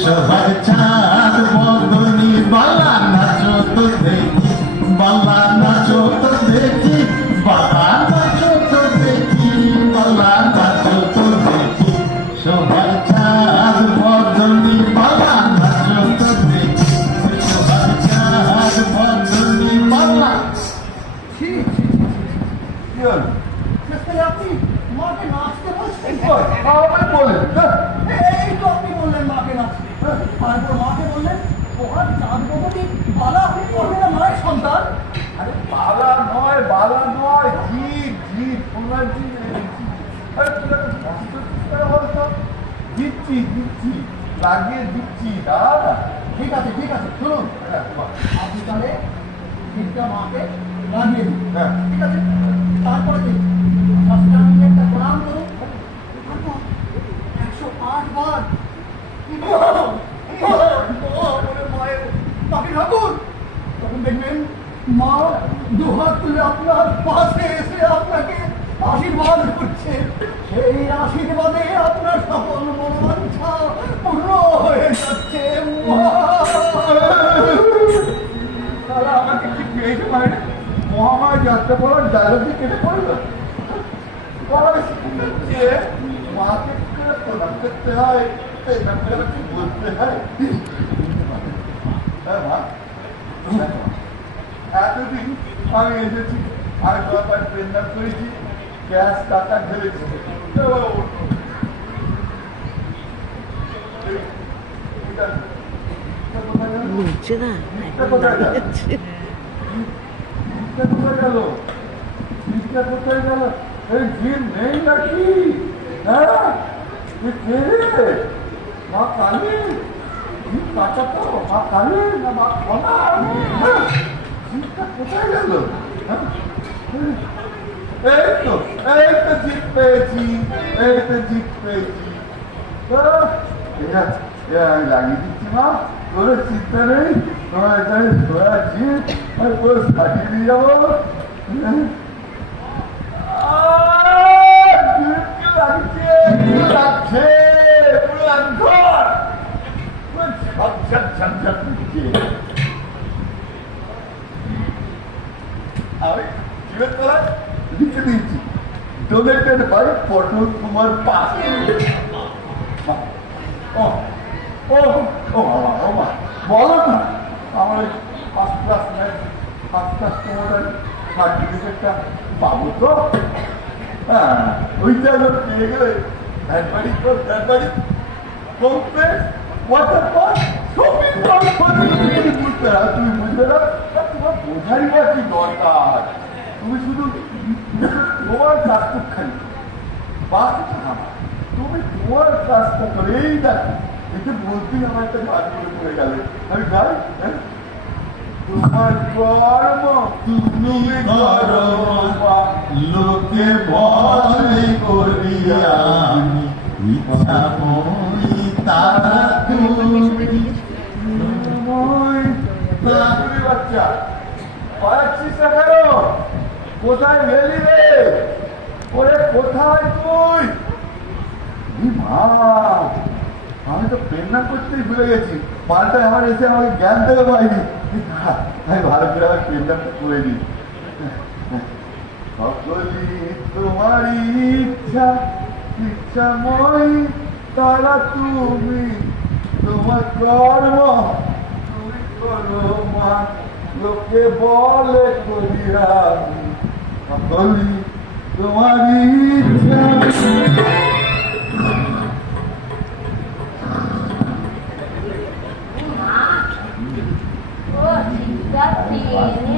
সোহাগ চাঁদ বদনি বালা নাচো তো দেখি বালা নাচো তো দেখি বালা নাচো তো দেখি বালা নাচো তো দেখি সোহাগ চাঁদ বদনি বালা নাচো তো দেখি সোহাগ চাঁদ বদনি বালা। ছি, ছি, ছি, ছি। কি হলো? শেষ করে আপনি মাকে নাচতে বলছেন। আমাকে বলে এই তো আপনি বললেন মাকে নাচতে, তারপর মাকে বললেন ওখানে চাঁদ বদলি বালা, আপনি করবেন না মায়ের সন্তান। আরে বালা নয় জিপ জিপ সোনার জিপ এনেছি। আরে তুই একটা কষ্ট করে বলতো, দিচ্ছি লাগিয়ে দিচ্ছি দাদা। ঠিক আছে শুনুন, আপনি তাহলে জিপটা মাকে লাগিয়ে দিন। হ্যাঁ। ঠিক আছে, তারপরে দিন সাষ্টাঙ্গে একটা প্রণাম করুন, তারপর 108 বার মায়ের পাখি ঠাকুর। তখন দেখবেন মা দুহাত তুলে আপনার পাশে এসে আপনাকে আশীর্বাদ করছে। সেই আশীর্বাদে আপনার সকল মনোবাঞ্ছা পূর্ণ হয়ে যাচ্ছে। তাহলে আমাকে কি পেয়েছে মানে মহামায় যাত্রা বলার ডায়লগে কেটে পড়লো। যে মাকে প্রণাম করতে হয়, কি বলতে হয়। হ্যাঁ মা, এতদিন আমি এসেছি, আমি বাবার প্রেরণা করেছি, গ্যাস টাকা ঢেলেছি। নিচে না কোথায় গেল? কোথায় গেল? এই জিম নেই নাকি? হ্যাঁ কে রে? মা কালী? জিম কাটা তো মা কালী না মা ক্ষমা? জিমটা কোথায় গেল? এই তো জিপ পেয়েছি, ঠিক আছে আমি লাগিয়ে দিচ্ছি মা, কোনো চিন্তা নেই। তোমার এখানে ধরা জিপ আমি পুরো সাজিয়ে দিয়ে যাবো। আমি জীবের তলায় লিখে দিয়েছি, ডোনেটেড বাই পটল কুমার পাস। ও ও ও বাবা, ও মা, বলো না আমার ওই ফার্স্ট ক্লাস তোমাদের সার্টিফিকেটটা পাবো তো? হ্যাঁ, ওইটা পেয়ে গেলে একবারই তো একবারই কমপ্লেন ওয়াটার পাস শপিং তুমি বুঝতে না, তুমি বুঝবে না, তোমার বোঝারই বা কি দরকার? তুমি শুধু তোমার কাজটুকখানি বাকিটা আমার, তুমি তোমার কাজটা করেই দেখো। কিন্তু বলতেই আমার একটা গান করে পড়ে গেলে, আমি গাই, হ্যাঁ, তোমার কর্ম তুমি করো লোকে বলে করিয়া ইচ্ছা মই তারা তুমি বাচ্চা পাচ্ছিস না কেন? কোথায় গেলি রে? ওরে কোথায় তুই? মা, আমি তো প্রেরণা করতেই ভুলে গেছি, পাল্টা আমার এসে আমাকে জ্ঞান দেবে পাইনি। আমি ভালো করে আমার প্রেরণাটা করে দিই। সকলি তোমারই ইচ্ছা, ইচ্ছাময়ী তারা তুমি, তোমার কর্ম তুমি করো মা, লোকে বলে করিয়া সকলি তোমারই ইচ্ছা।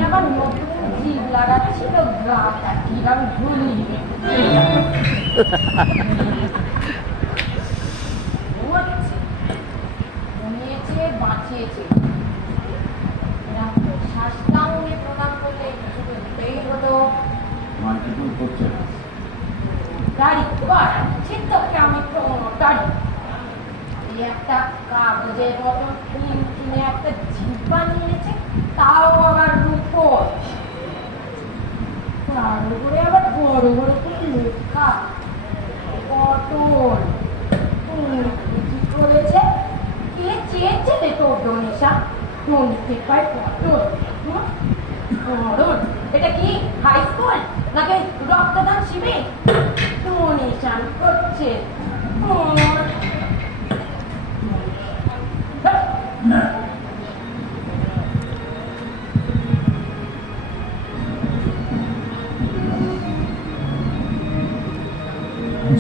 আবার নতুন জিভ লাগাচ্ছিল, গাটা কিরম ঝুলিয়ে ঘুমিয়েছে, বাঁচিয়েছে। শ্বাসটাউনে প্রদান করলে কিছু করতেই হলো। গাড়ি চিত্তকে আমি গাড়ি একটা কাগজের মতন কিনে একটা জিপ বানিয়েছে, তাও আবার রূপোর, তার উপরে আবার বড় বড় করে লেখা পটল। কি করেছে? কে চেয়েছে রে তোর ডোনেশন? ডোনেতে পায় পটল। পটল এটা কি হাই স্কুল নাকি রক্তদান শিবির? ডোনেশন করছে।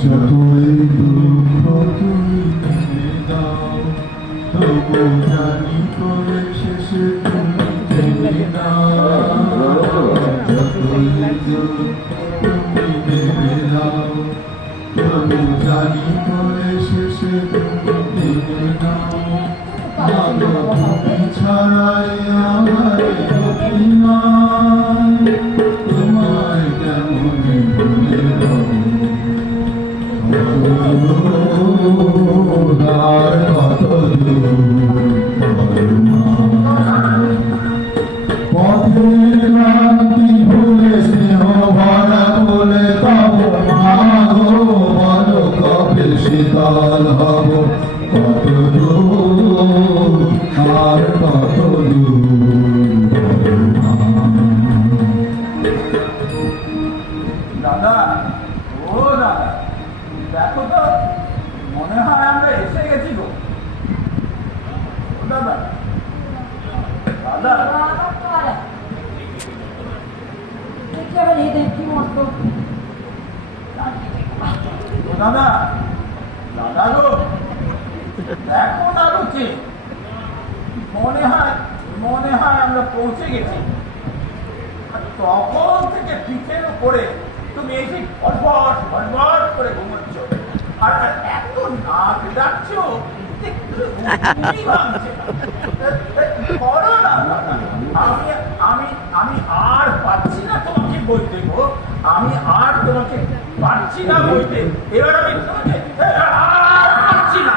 যতই দুঃখ তুমি মেনে দাও, তবু জানি করে শেষে তুমি টেনে দাও। যতই দুঃখ তুমি মেনে দাও, তবু জানি করে শেষে তুমি টেনে দাও। মাগো তুমি ছাড়াই আমার গতি নাই, তোমায় কেমন ভুলে যাবো। আর কত পথের ক্লান্তি ভুলে স্নেহ ভরা বলে তব মাগো বলো কবে শীতল হব। কত দূর আর কত দূর দাদা, ও দাদা, দেখো তো, মনে হয় আমরা এসে গেছি গো। ও দাদা, দাদা, ও দাদা, দাদা গো, দেখো না রুচি, মনে হয় আমরা পৌঁছে গেছি। আর তখন থেকে পিঠের উপরে তুমি এসে ফটফট ফটফট করে ঘুমোচ্ছ, আর এত নাক ডাকছ, করো না। আমি আর পাচ্ছি না তোমাকে বলতে গো, আমি আর তোমাকে পারছি না বলতে। এবার আমি তোমাকে আর পাচ্ছি না।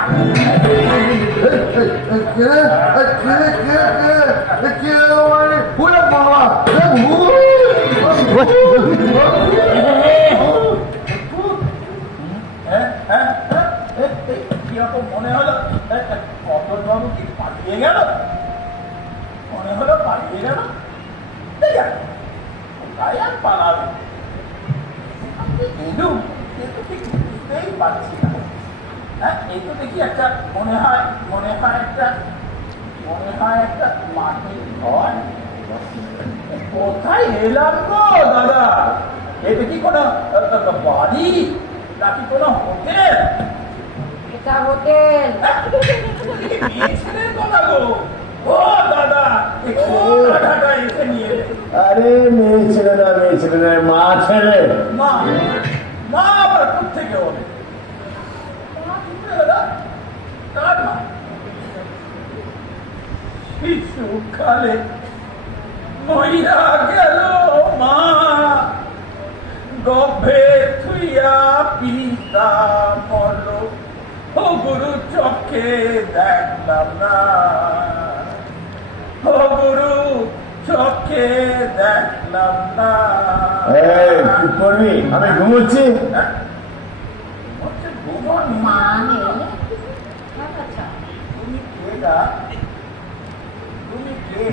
কিরকম মনে হলো? অপরবাবু কি পালিয়ে গেল? মনে হলো পালিয়ে গেল। কোথায় আর পালাবে? কিন্তু ঠিক বুঝতেই পারছি না। হ্যাঁ, এই তো দেখি একটা মনে হয় একটা মাটির ঘর। কোথায় এলাম গো দাদা? এটা কি কোনো বাড়ি নাকি কোনো হোটেল? এটা হোটেল। মেয়ে ছেলের কথা গো। ও দাদা, এসে নিয়ে এলে। আরে মেয়ে ছেলে না, মা ছেলে। মা মা আবার কোথেকে হলে? কার মা? শিশুকালে মইরা গেল মা, গর্ভে থুইয়া পিতা মরল, ও গুরু চোখে দেখলাম না, ও গুরু চোখে দেখলাম না। এই, চুপ করবি? আমি ঘুমোচ্ছি। মা নেই? আচ্ছা, তুমি কে গা? তুমি কে?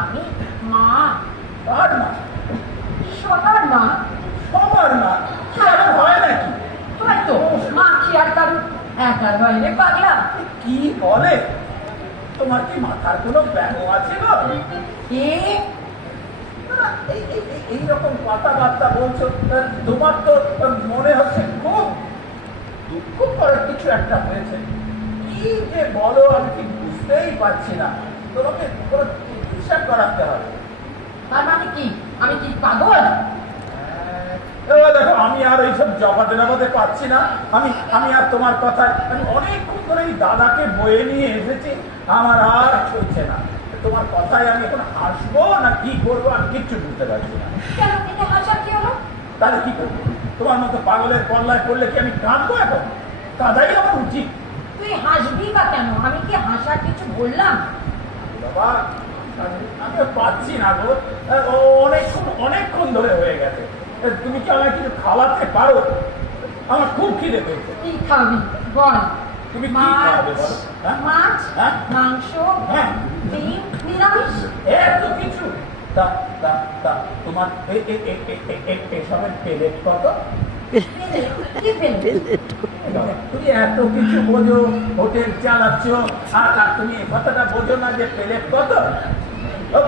আমি মা, কার মা? সবার মা। সবার মা? কারো হয় নাকি? হয়তো মা কি আর কারো একার বাইরে পাগলা? কি বলে? তোমার কি মাথার কোনো ব্যাগ আছে গো? কে? না, এইরকম কথাবার্তা বলছো, তোমার তো মনে হচ্ছে খুব দুঃখ করার কিছু একটা হয়েছে। কি যে বলো আমি ঠিক বুঝতেই পারছি না। তোমাকে কোনো চিকিৎসা করাতে হবে। তার মানে কি আমি কি পাগল? এবার দেখো, আমি আর এইসব জবাতে পাচ্ছি না। আমি আর তোমার কথায় আমি অনেকক্ষণ ধরে এই দাদাকে বয়ে নিয়ে এসেছি, আমার আর চলছে না। তোমার কথায় আমি এখন হাসবো না কি করবো আমি কিচ্ছু বুঝতে পারছি না। কেন এটা হাসার কি হলো? তাহলে কি করবো? তোমার মতো পাগলের পল্লায় পড়লে কি আমি কাঁদবো এখন? কাঁদাই আমার উচিত। তুই হাসবি বা কেন? আমি কি হাসার কিছু বললাম? বাবা, আমি পাচ্ছি না গো। অনেকক্ষণ ধরে হয়ে গেছে। তুমি কি আমায় কিছু খাওয়াতে পারো? আমার খুব খিদে পেয়েছে। কি খাবি বল? তুমি কি খাওয়াবে বলো? হ্যাঁ? মাছ, হ্যাঁ? মাংস, হ্যাঁ। ডিম, নিরামিষ। এত কিছু? তোমার এসবের প্লেট কত? কি পেলে? তুমি এত কিছু বোঝো, হোটেল চালাচ্ছ, আর তুমি এই কথাটা বোঝো না যে প্লেট কত?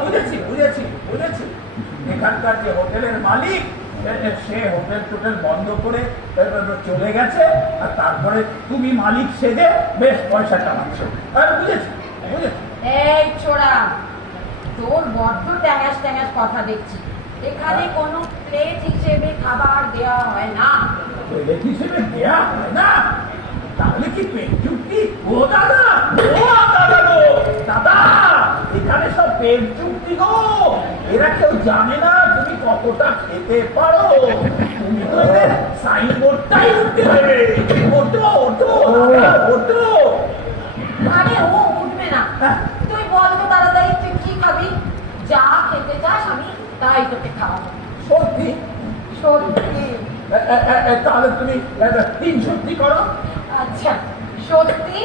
বুঝেছি। এখানকার যে হোটেলের মালিক, সে হোটেল বন্ধ করে চলে গেছে, আর তারপরে তুমি মালিক সেজে বেশ পয়সা কামাচ্ছ। বুঝেছি। এই ছোড়া, তোর বড্ড ট্যাঙাস কথা দেখছি। এখানে কোনো প্লেট হিসেবে খাবার দেওয়া হয় না। প্লেট হিসেবে দেয়া হয় না? তাহলে কি পেট চুক্তি? ও দাদা গো, দাদা, এখানে সব পেট চুক্তি গো। এরা কেউ জানে না তুমি কতটা খেতে পারো। তুমি তো এদের সাইনবোর্ডটাই উঠতে হবে। ওঠো। আরে ও উঠবে না। তুই বল তো তাড়াতাড়ি, তুই কি খাবি? যা খেতে চাস আমি তাই তোকে খাওয়াবো। সত্যি? সত্যি? তাহলে তুমি 3 সত্যি করো। আচ্ছা, সত্যি।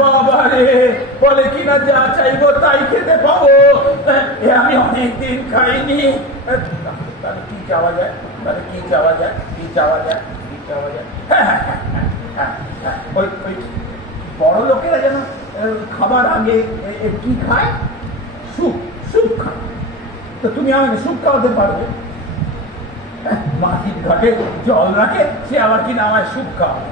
বাবা রে, বলে কিনা যা চাইবো তাই খেতে পাবো। আমি অনেকদিন খাইনি। তাহলে কি চাওয়া যায়? ওই বড় লোকেরা যেন খাবার আগে কি খায়? স্যুপ খায়। তো তুমি আমাকে স্যুপ খাওয়াতে পারবে? মাটির ঘাটে জল রাখে, সে আবার কিনা আমায় স্যুপ খাওয়াবে।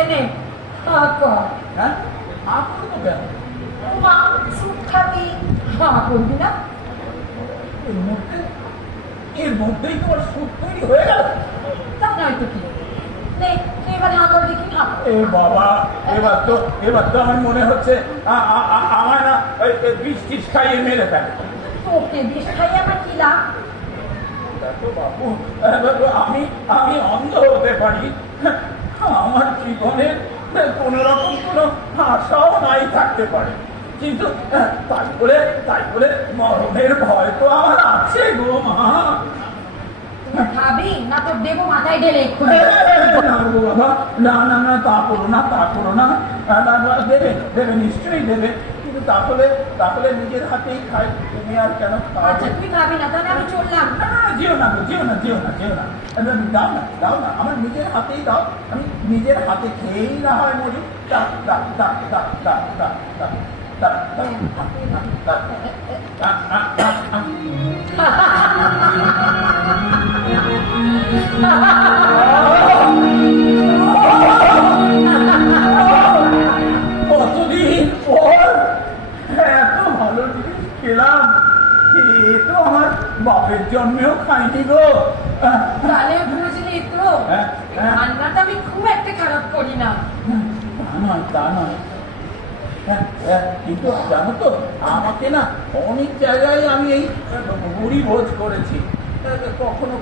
এনে কর। হ্যাঁ, আপনি তো কেন? মা স্যুপ খাবি? করবি না? এর মধ্যেই তোমার স্যুপ তৈরি হয়ে গেল? তা নয়তো কি? এবারে হাঁ করে দেখি না। এ বাবা, এবার তো আমার মনে হচ্ছে আমার না বিষ টিস খাইয়ে মেরে ফেলে। তোকে বিষ খাইয়ে আমার কি লাভ? দেখো বাবু, আমি অন্ধ হতে পারি, আমার জীবনে কোন রকম কোনো আশাও নাই থাকতে পারে, কিন্তু তাই বলে মরণের ভয় তো আমার আছে গো মা। তুমি খাবি না তোর দেবো মাথায় ঢেলে এক্ষুনি। না গো বাবা, না না না, তা করো না, তা করো না। দেবে দেবে, নিশ্চয়ই দেবে, কিন্তু তাহলে নিজের হাতেই খাই। তুমি আর কেন খাও? আচ্ছা তুই খাবি না, তাহলে আমি চললাম। না না, যেও না গো, যেও না। দাও না, আমার নিজের হাতেই দাও, আমি নিজের হাতে খেয়েই না হয় মরি। কতদিন পর এত ভালো জিনিস খেলাম, এ তো আমার বাপের জন্মেও খাইনি গো। তাহলে বুঝলি তো হ্যাঁ, হ্যাঁ। রান্নাটা আমি খুব একটা খারাপ করি না। তা নয়। কিন্তু জানো তো, আমাকে না অনেক জায়গায় আমি এই মুড়ি ভোজ করেছি। কখনো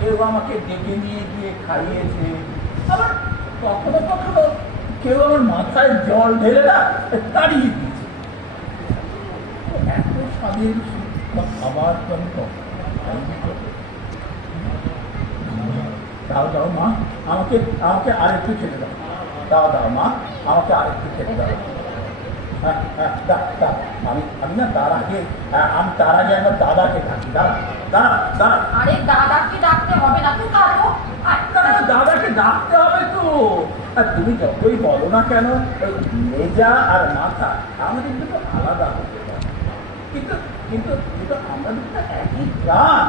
কেউ আমাকে ডেকে নিয়ে গিয়ে খাইয়েছে, আবার কখনো কেউ আমার মাথায় জল ঢেলে না তাড়িয়ে দিয়েছে। এত স্বাদের খাবার তো আমি খাইনি গো। দাও মা, আমাকে আরেকটু খেতে দাও। দাও মা, আমাকে আরেকটু খেতে দাও। আমি না তার আগে আমার দাদাকে ডাকি। দাঁড়া। আরে দাদাকে ডাকতে হবে না, তুই কাটো। দাদাকে ডাকতে হবে তো। তুমি যতই বলো না কেন, মেজা আর মাথা আমাদের দুটো আলাদা হতে পারে, কিন্তু আমরা দুটো একই প্রাণ।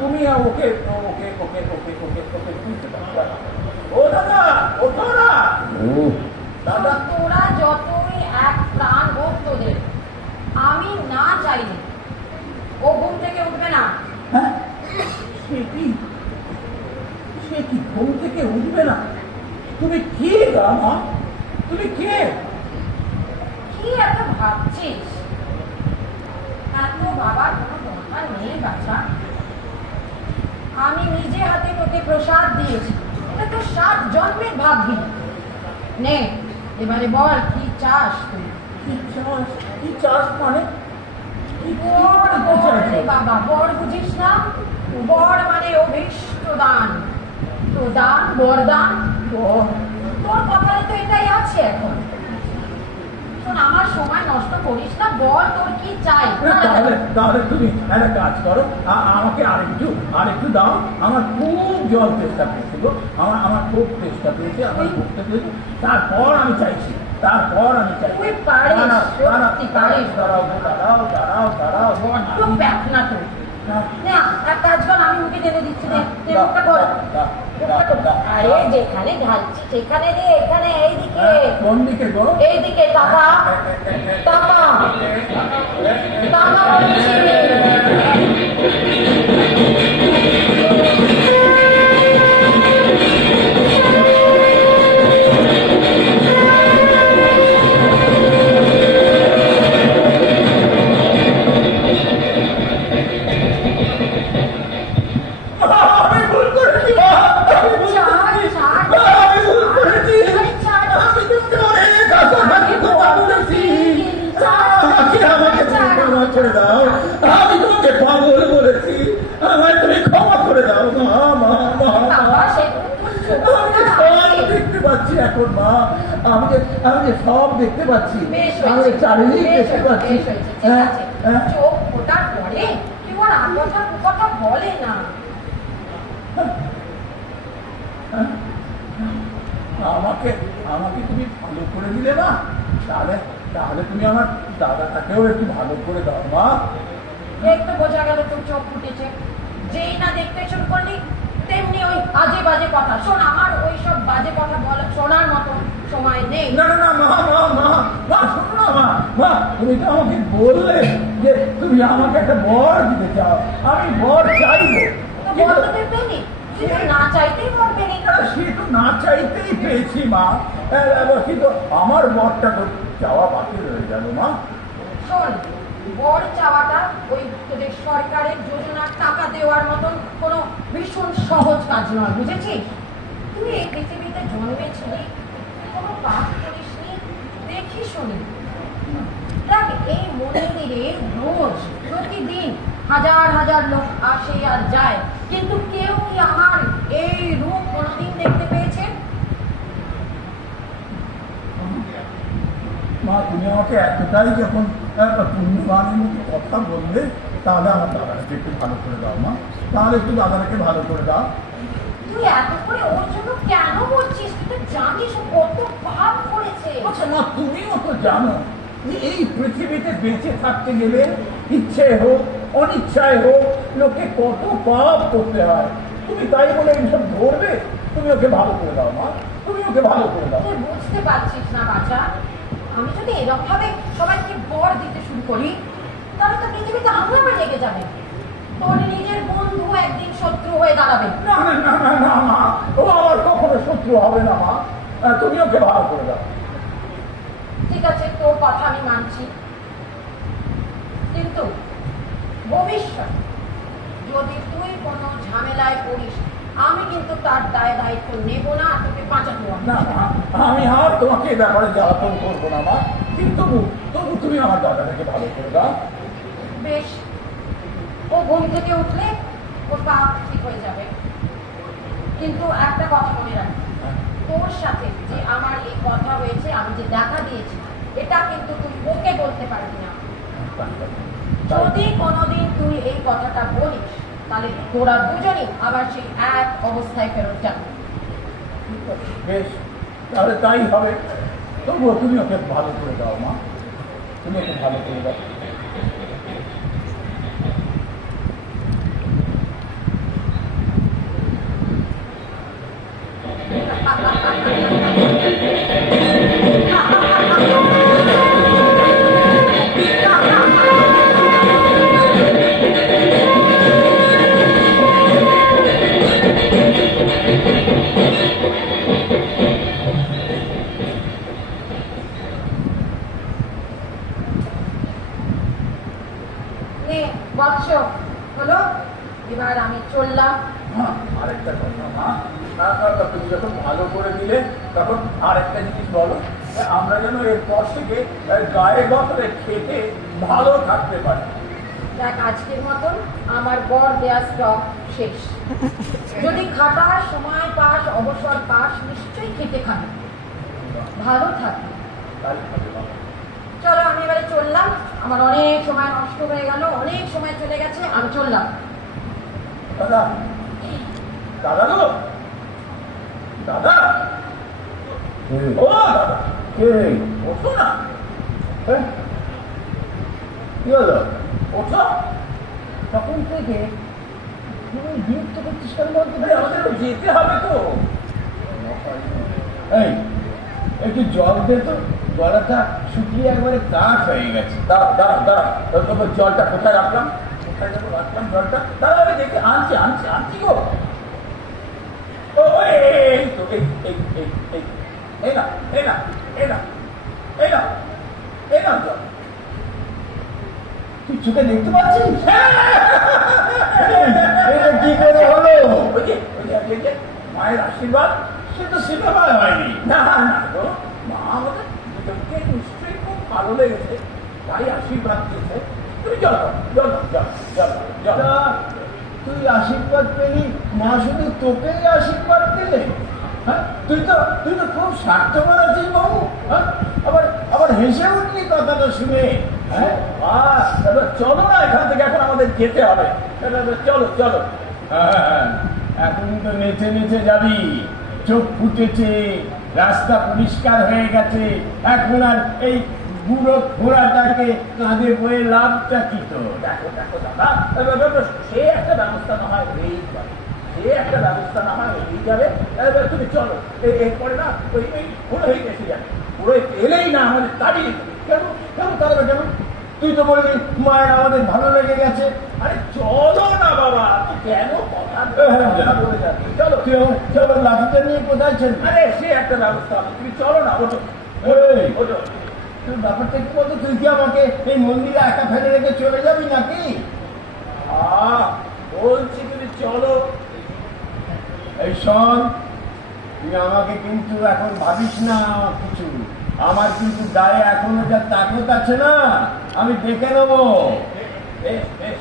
তুমি ওকে বুঝতে পারো। ও দাদা, ওঠো না। দাদা, তোরা যতই এক প্রাণ হোক তোদের, আমি না চাইলে ও ঘুম থেকে উঠবে না। হ্যাঁ, সে কি ঘুম থেকে উঠবে না? তুমি কে গা মা? তুমি কে? কি এত ভাবছিস? এত বাবার কোনো দরকার নেই বাচ্চা। আমি নিজে হাতে তোকে প্রসাদ দিয়েছি, এটা তো 7 জন্মের ভাববি। নে এবারে বল কি চাস তুই? কি চাস মানে? বাবা বর বুঝিস না? বর মানে অভীষ্ট দান, তো দান বরদান। তোর কপালে তো এটাই আছে এখন। শোন, আমার সময় নষ্ট করিস না, বল তোর কি চাই। তাহলে তুমি একটা কাজ করো, আমাকে আরেকটু দাও। আমার খুব জল চেষ্টা পেয়েছে গো, আমার খুব চেষ্টা পেয়েছে, আমার ঘুরতে পেয়েছে। তারপর আমি চাইছি। তুই পারিস, সত্যি পারিস। দাঁড়াও। বড্ড প্যাকনা তুই। না, এক কাজ কর, আমি মুখে টেনে দিচ্ছি। মুখটা কর। আরে যেখানে ঢালছি সেখানে দে, এখানে এইদিকে। কোন দিকে গো? এইদিকে তাকা। আমি ভুল করেছি মা, আমি ভুল করেছি। আমি তোমাকে অনেক আশাঘাতী কথা বলেছি। আমাকে তুমি ক্ষমা করে দাও। আমি তোমাকে পাগল বলেছি, আমায় তুমি ক্ষমা করে দাও মা। আমি সব দেখতে পাচ্ছি এখন মা, আমি যে সব দেখতে পাচ্ছি, আমি চারিদিক দেখতে পাচ্ছি। চোখ ফোটার পরে কেউ আর কথা বলে না। আমাকে তুমি ভালো করে দিলে না, তাহলে তুমি আমার দাদাটাকেও একটু ভালো করে দাও মা। একটু বোঝা গেল তোর চোখ ফুটেছে। যেই না দেখতে শুরু করলি তেমনি ওই আজে বাজে কথা শোন। আমার ওই সব বাজে কথা বলা শোনার মতো সময় নেই। না মা, শোনো না মা, তুমি তো আমাকে বললে যে তুমি আমাকে একটা বর দিতে চাও। আমি বর চাইবো, বর তো তুই পেলি, তুই তো না চাইতেই বর পেলি। সে তো না চাইতেই পেয়েছি মা, কিন্তু আমার বরটা তো চাওয়া বাকি রয়ে গেল মা। শোন, বর চাওয়াটা ওই তোদের সরকারের যোজনার টাকা দেওয়ার মতন কোনো ভীষণ সহজ কাজ নয়, বুঝেছিস? তুই এই পৃথিবীতে জন্মেছিলি, কোনো পাপ করিসনি, দেখি শুনি। বাড়িতে রোজ প্রতিদিন হাজার হাজার লোক আসে আর যায়, কিন্তু কেউ কি আমার এই রূপ কোনোদিন দেখতে পেয়েছে? মা, তুমি আমাকে এতটাই যখন পূর্ণবাণীর মতো কথা বললে, তাহলে আমার দাদাকে একটু ভালো করে দাও মা, তাহলে একটু দাদাকে ভালো করে দাও। তুই এত করে ওর জন্য কেন বলছিস? তুই তো জানিস ও কত পাপ করেছে। আচ্ছা মা, তুমিও তো জানো যে এই পৃথিবীতে বেঁচে থাকতে গেলে ইচ্ছে হোক অনিচ্ছায় হোক লোকে কত পাপ করতে হয়। তুমি তাই বলে এইসব ধরবে? তুমি ওকে ভালো করে দাও মা, তুমি ওকে ভালো করে দাও। তুই বুঝতে পারছিস না বাচ্চা, আমি যদি এরকম ভাবে সবাইকে বর দিতে শুরু করি, তাহলে তো পৃথিবীতে হামলা লেগে যাবে। তোর নিজের বন্ধু একদিন শত্রু হয়ে দাঁড়াবে। না না না না না মা, ও আমার কখনো শত্রু হবে না মা, তুমি ওকে ভালো করে দাও। ঠিক আছে, তোর কথা আমি মানছি, কিন্তু ভবিষ্যৎ যদি তুই কোনো ঝামেলায় পড়িস, আমি কিন্তু তার দায় দায়িত্ব নেব না, আর তোকে বাঁচাবো না মা, আমি আর তোমাকে এই ব্যাপারে জ্বালাতন করবো না মা, কিন্তু তবু তুমি আমার দাদাটাকে ভালো করে দাও। বেশ, ও ঘুম থেকে উঠলে ওর পা ঠিক হয়ে যাবে, কিন্তু একটা কথা মনে রাখবি, তোর সাথে যে আমার এই কথা হয়েছে, আমি যে দেখা দিয়েছি, এটা কিন্তু তুই ওকে বলতে পারবি না। যদি কোনোদিন তুই এই কথাটা বলিস, তাহলে তোরা দুজনই আবার সেই এক অবস্থায় ফেরত যাবে। বেশ, তাহলে তাই হবে। তবুও তুমি ওকে ভালো করে দাও মা, তুমি ওকে ভালো করে দাও। নে বৎস, হলো, এবার আমি চললাম। মা, আরেকটা কথা মা, তুমি যখন ভালো করে দিলে তখন আরেকটা জিনিস বলো, যে আমরা যেন এরপর থেকে গায়ে গতরে খেতে ভালো থাকতে পারি। দেখ, আজকের মতন আমার বর দেয়া স্টক শেষ। যদি খাটার সময় পাস, অবসর পাস, নিশ্চয়ই খেতে খাবি, ভালো থাকবি। তাই হবে বাবা। চলো, আমি এবারে চললাম, আমার অনেক সময় নষ্ট হয়ে গেল, অনেক সময় চলে গেছে, আমি চললাম। দাদা, দাদা গো, দাদা, ও দাদা, কে? ওঠো না, কি হলো? ওঠো। তখন থেকে তুমি বিরক্ত করছিস কেন বলতে আরে আমাদের তো যেতে হবে তো। এই, একটু জল দে তো, গলাটা শুকিয়ে একবারে কাঠ হয়ে গেছে। দাঁড়া দাঁড়া দাঁড়া, তোর জলটা কোথায় রাখলাম? কোথায় যাবো রাখলাম জলটা? দাঁড়া, আমি দেখে আনছি আনছি আনছি গো। ও এই তো, এই এই এই এই এই না এই না এই না এই না এই না জল। তুই চোখে দেখতে পাচ্ছিস? এটা কি করে হলো? ওই যে মায়ের আশীর্বাদ, সে তো সিনেমায় হয়নি। না না গো, মা আমাদের দুজনকে নিশ্চয়ই খুব ভালো লেগেছে, তাই আশীর্বাদ দিয়েছে। তুমি জল দাও, জল দাও, জল জল জল। তা তুই আশীর্বাদ পেলি, মা শুধু তোকেই আশীর্বাদ দিলে? হ্যাঁ, তুই তো খুব স্বার্থপর আছিস বাবু। হ্যাঁ, আবার আবার হেসে উঠলি কথাটা শুনে। হ্যাঁ, এবার চলো না এখান থেকে, এখন আমাদের যেতে হবে। চলো চলো। হ্যাঁ, এখন তো নেচে নেচে যাবি, চোখ ফুটেছে, রাস্তা পরিষ্কার হয়ে গেছে, এখন আর এই বুড়ো ঘোড়াটাকে কাঁধে বয়ে লাভটা কি তো? দেখো দেখো দাদা, সে একটা ব্যবস্থা না হয় হয়েই যাবে, সে একটা ব্যবস্থা না হয় হয়েই যাবে। এবার তুমি চলো, এরপরে না ওই ওই পুরোহিত এসে যাবে, পুরোহিত এলেই না আমাদের তাড়িয়ে দেবে। কেন কেন তাহলে কেন? তুই তো বলবি মায়ের আমাদের ভালো লেগে গেছে। আরে চলো না বাবা, তুই কেন কথা বলে যাবি? চলো তুই চলো, লাঠিটা নিয়ে কোথায় ছিল? আরে সে একটা ব্যবস্থা হবে, তুমি চলো না, ওঠো এই, ওঠো। তুই ব্যাপারটা কি বলতো? তুই কি আমাকে এই মন্দিরে একা ফেলে রেখে চলে যাবি নাকি? বলছি তুমি চলো। এই শোন, তুই আমাকে কিন্তু এখন ভাবিস না কিছু। আমার কিন্তু গায়ে এখনো যা তাকত আছে না, আমি দেখে নেবো। বেশ বেশ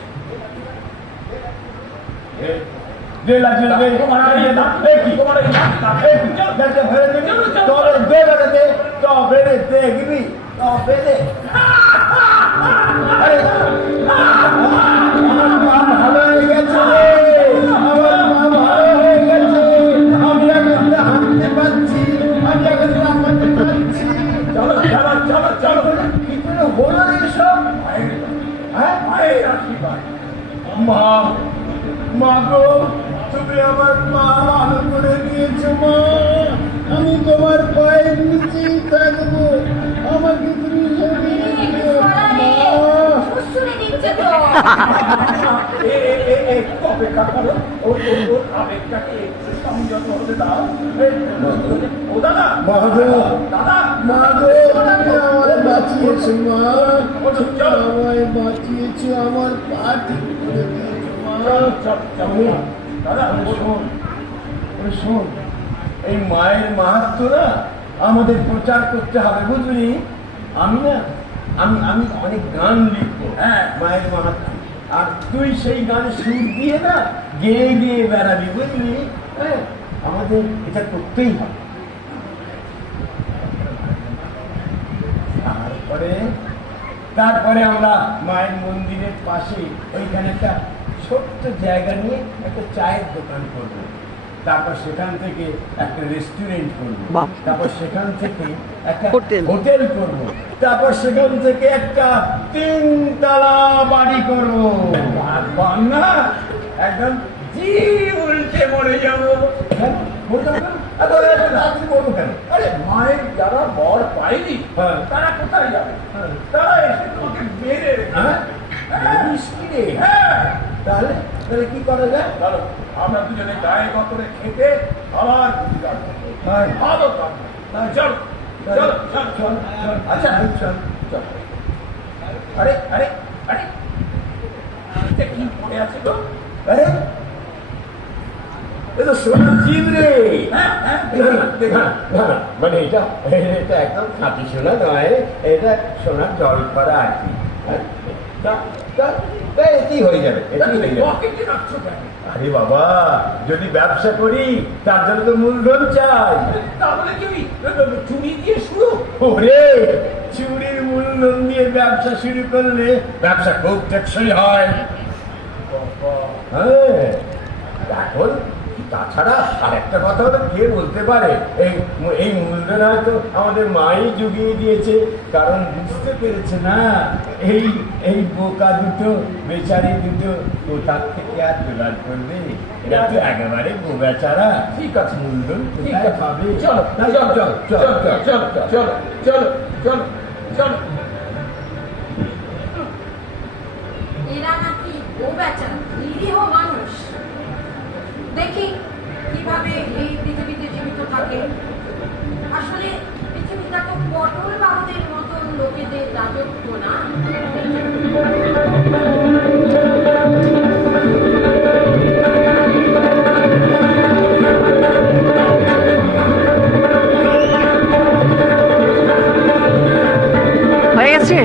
দে লাঠি, দে। তোমার এই না এ কি? তোমার এই না দেখতে ফেলে দিবি? তোর দে বেটা দে। তো ফেলে দে, দিবি? তো ফেলে। আরে, আমার মা ভালো হয়ে গেছে রে। আমার মা ভালো হয়ে গেছে। আমি এখন হাঁটতে পারছি। আমি এখন হাঁটতে পারছি। চলো চলো চলো চলো কি করে হলো রে এসব? হ্যাঁ? মায়ের আশীর্বাদ মা, মা গো, তুমি আমার মা ভালো করে দিয়েছো মা। আমি তোমার পায়ের নিচেই থাকবো। আমাকে তুমি সরিয়ে দিও মা। শুশুরে দিচ্ছে তো। একটু অপেক্ষা করো ওর আবেগটাকে একটু সংযত হতে দাও ও দাদা মা গো, দাদা মা গো, তুমি আমায় বাঁচিয়েছো মা। তুমি আমায় বাঁচিয়েছো, আমার পা ঠিক করে দিয়েছো মা। দাদা শোন, শোন, এই মায়ের মাহাত্ম না আমাদের প্রচার করতে হবে, বুঝলি? আমি না আমি আমি অনেক গান লিখবো, হ্যাঁ, মায়ের মাহাত্ম। আর তুই সেই গানে সুর দিয়ে না গেয়ে গেয়ে বেড়াবি, বুঝলি? হ্যাঁ, আমাদের এটা করতেই হবে। তারপরে আমরা মায়ের মন্দিরের পাশে ওইখানে একটা ছোট্ট জায়গা নিয়ে একটা চায়ের দোকান করবো। তারপর সেখান থেকে একটা রেস্টুরেন্ট করবো। বাহ। তারপর সেখান থেকে একটা হোটেল। হোটেল করবো। তারপর সেখান থেকে একটা 3 তলা বাড়ি করবো। আর না একদম জি উল্টে মরে যাবো হ্যাঁ, বলতে হবে না? আপনি বলবো কেন? আরে মায়ের যারা বর পায়নি হ্যাঁ। তারা কোথায় যাবে হ্যাঁ। তারা এসে তোমাকে মেরে হ্যাঁ? হ্যাঁ। বলিস কি রে? হ্যাঁ তাহলে তাহলে কি করা যায়? চলো আমরা দুজনে গায়ে গতরে খেতে আবার বুঝি কাটবো হ্যাঁ। ভালো কাটবো চলো চলো চলো চল, চল। আচ্ছা, চল, চল। আরে আরে আরে এটা কি পড়ে আছে গো আরে, এ তো সোনার জিভ রে। হ্যাঁ হ্যাঁ মানে এটা এটা একদম খাঁটি সোনা নয়, এটা সোনার জল করা আর কি। হ্যাঁ? এটি হয়ে যাবে, এটি হয়ে যাবে। পকেটে রাখছো কেন আরে বাবা, যদি ব্যবসা করি তার জন্য তো মূলধন চাই। তাহলে কি চুরি দিয়ে শুরু ওরে, চুরির মূলধন দিয়ে ব্যবসা শুরু করলে ব্যবসা খুব টেকসই হয়। হ্যাঁ, এখন তাছাড়া আর একটা কথা হলো, কে বলতে পারে এই মূলধন হয়তো আমাদের মাই জুগিয়ে দিয়েছে, কারণ বুঝতে পেরেছে না এই এই বোকা দুটো, বেচারি দুটো কোথার থেকে আর জোগাড় করবে। এরা তো একেবারে বেচারা। ঠিক আছে মূলধন ঠিক কোথায় আছে পাবে? চলো না, চলো চল চল চল চল চলো চলো চলো চলো চলো এরা নাকি ও বেচারা নিরীহ মানুষ। দেখি কিভাবে এই পৃথিবীতে জীবিত থাকে। আসলে পৃথিবীটা তো পটল বাবুদের মতন লোকেদের রাজত্ব না। হয়ে গেছে।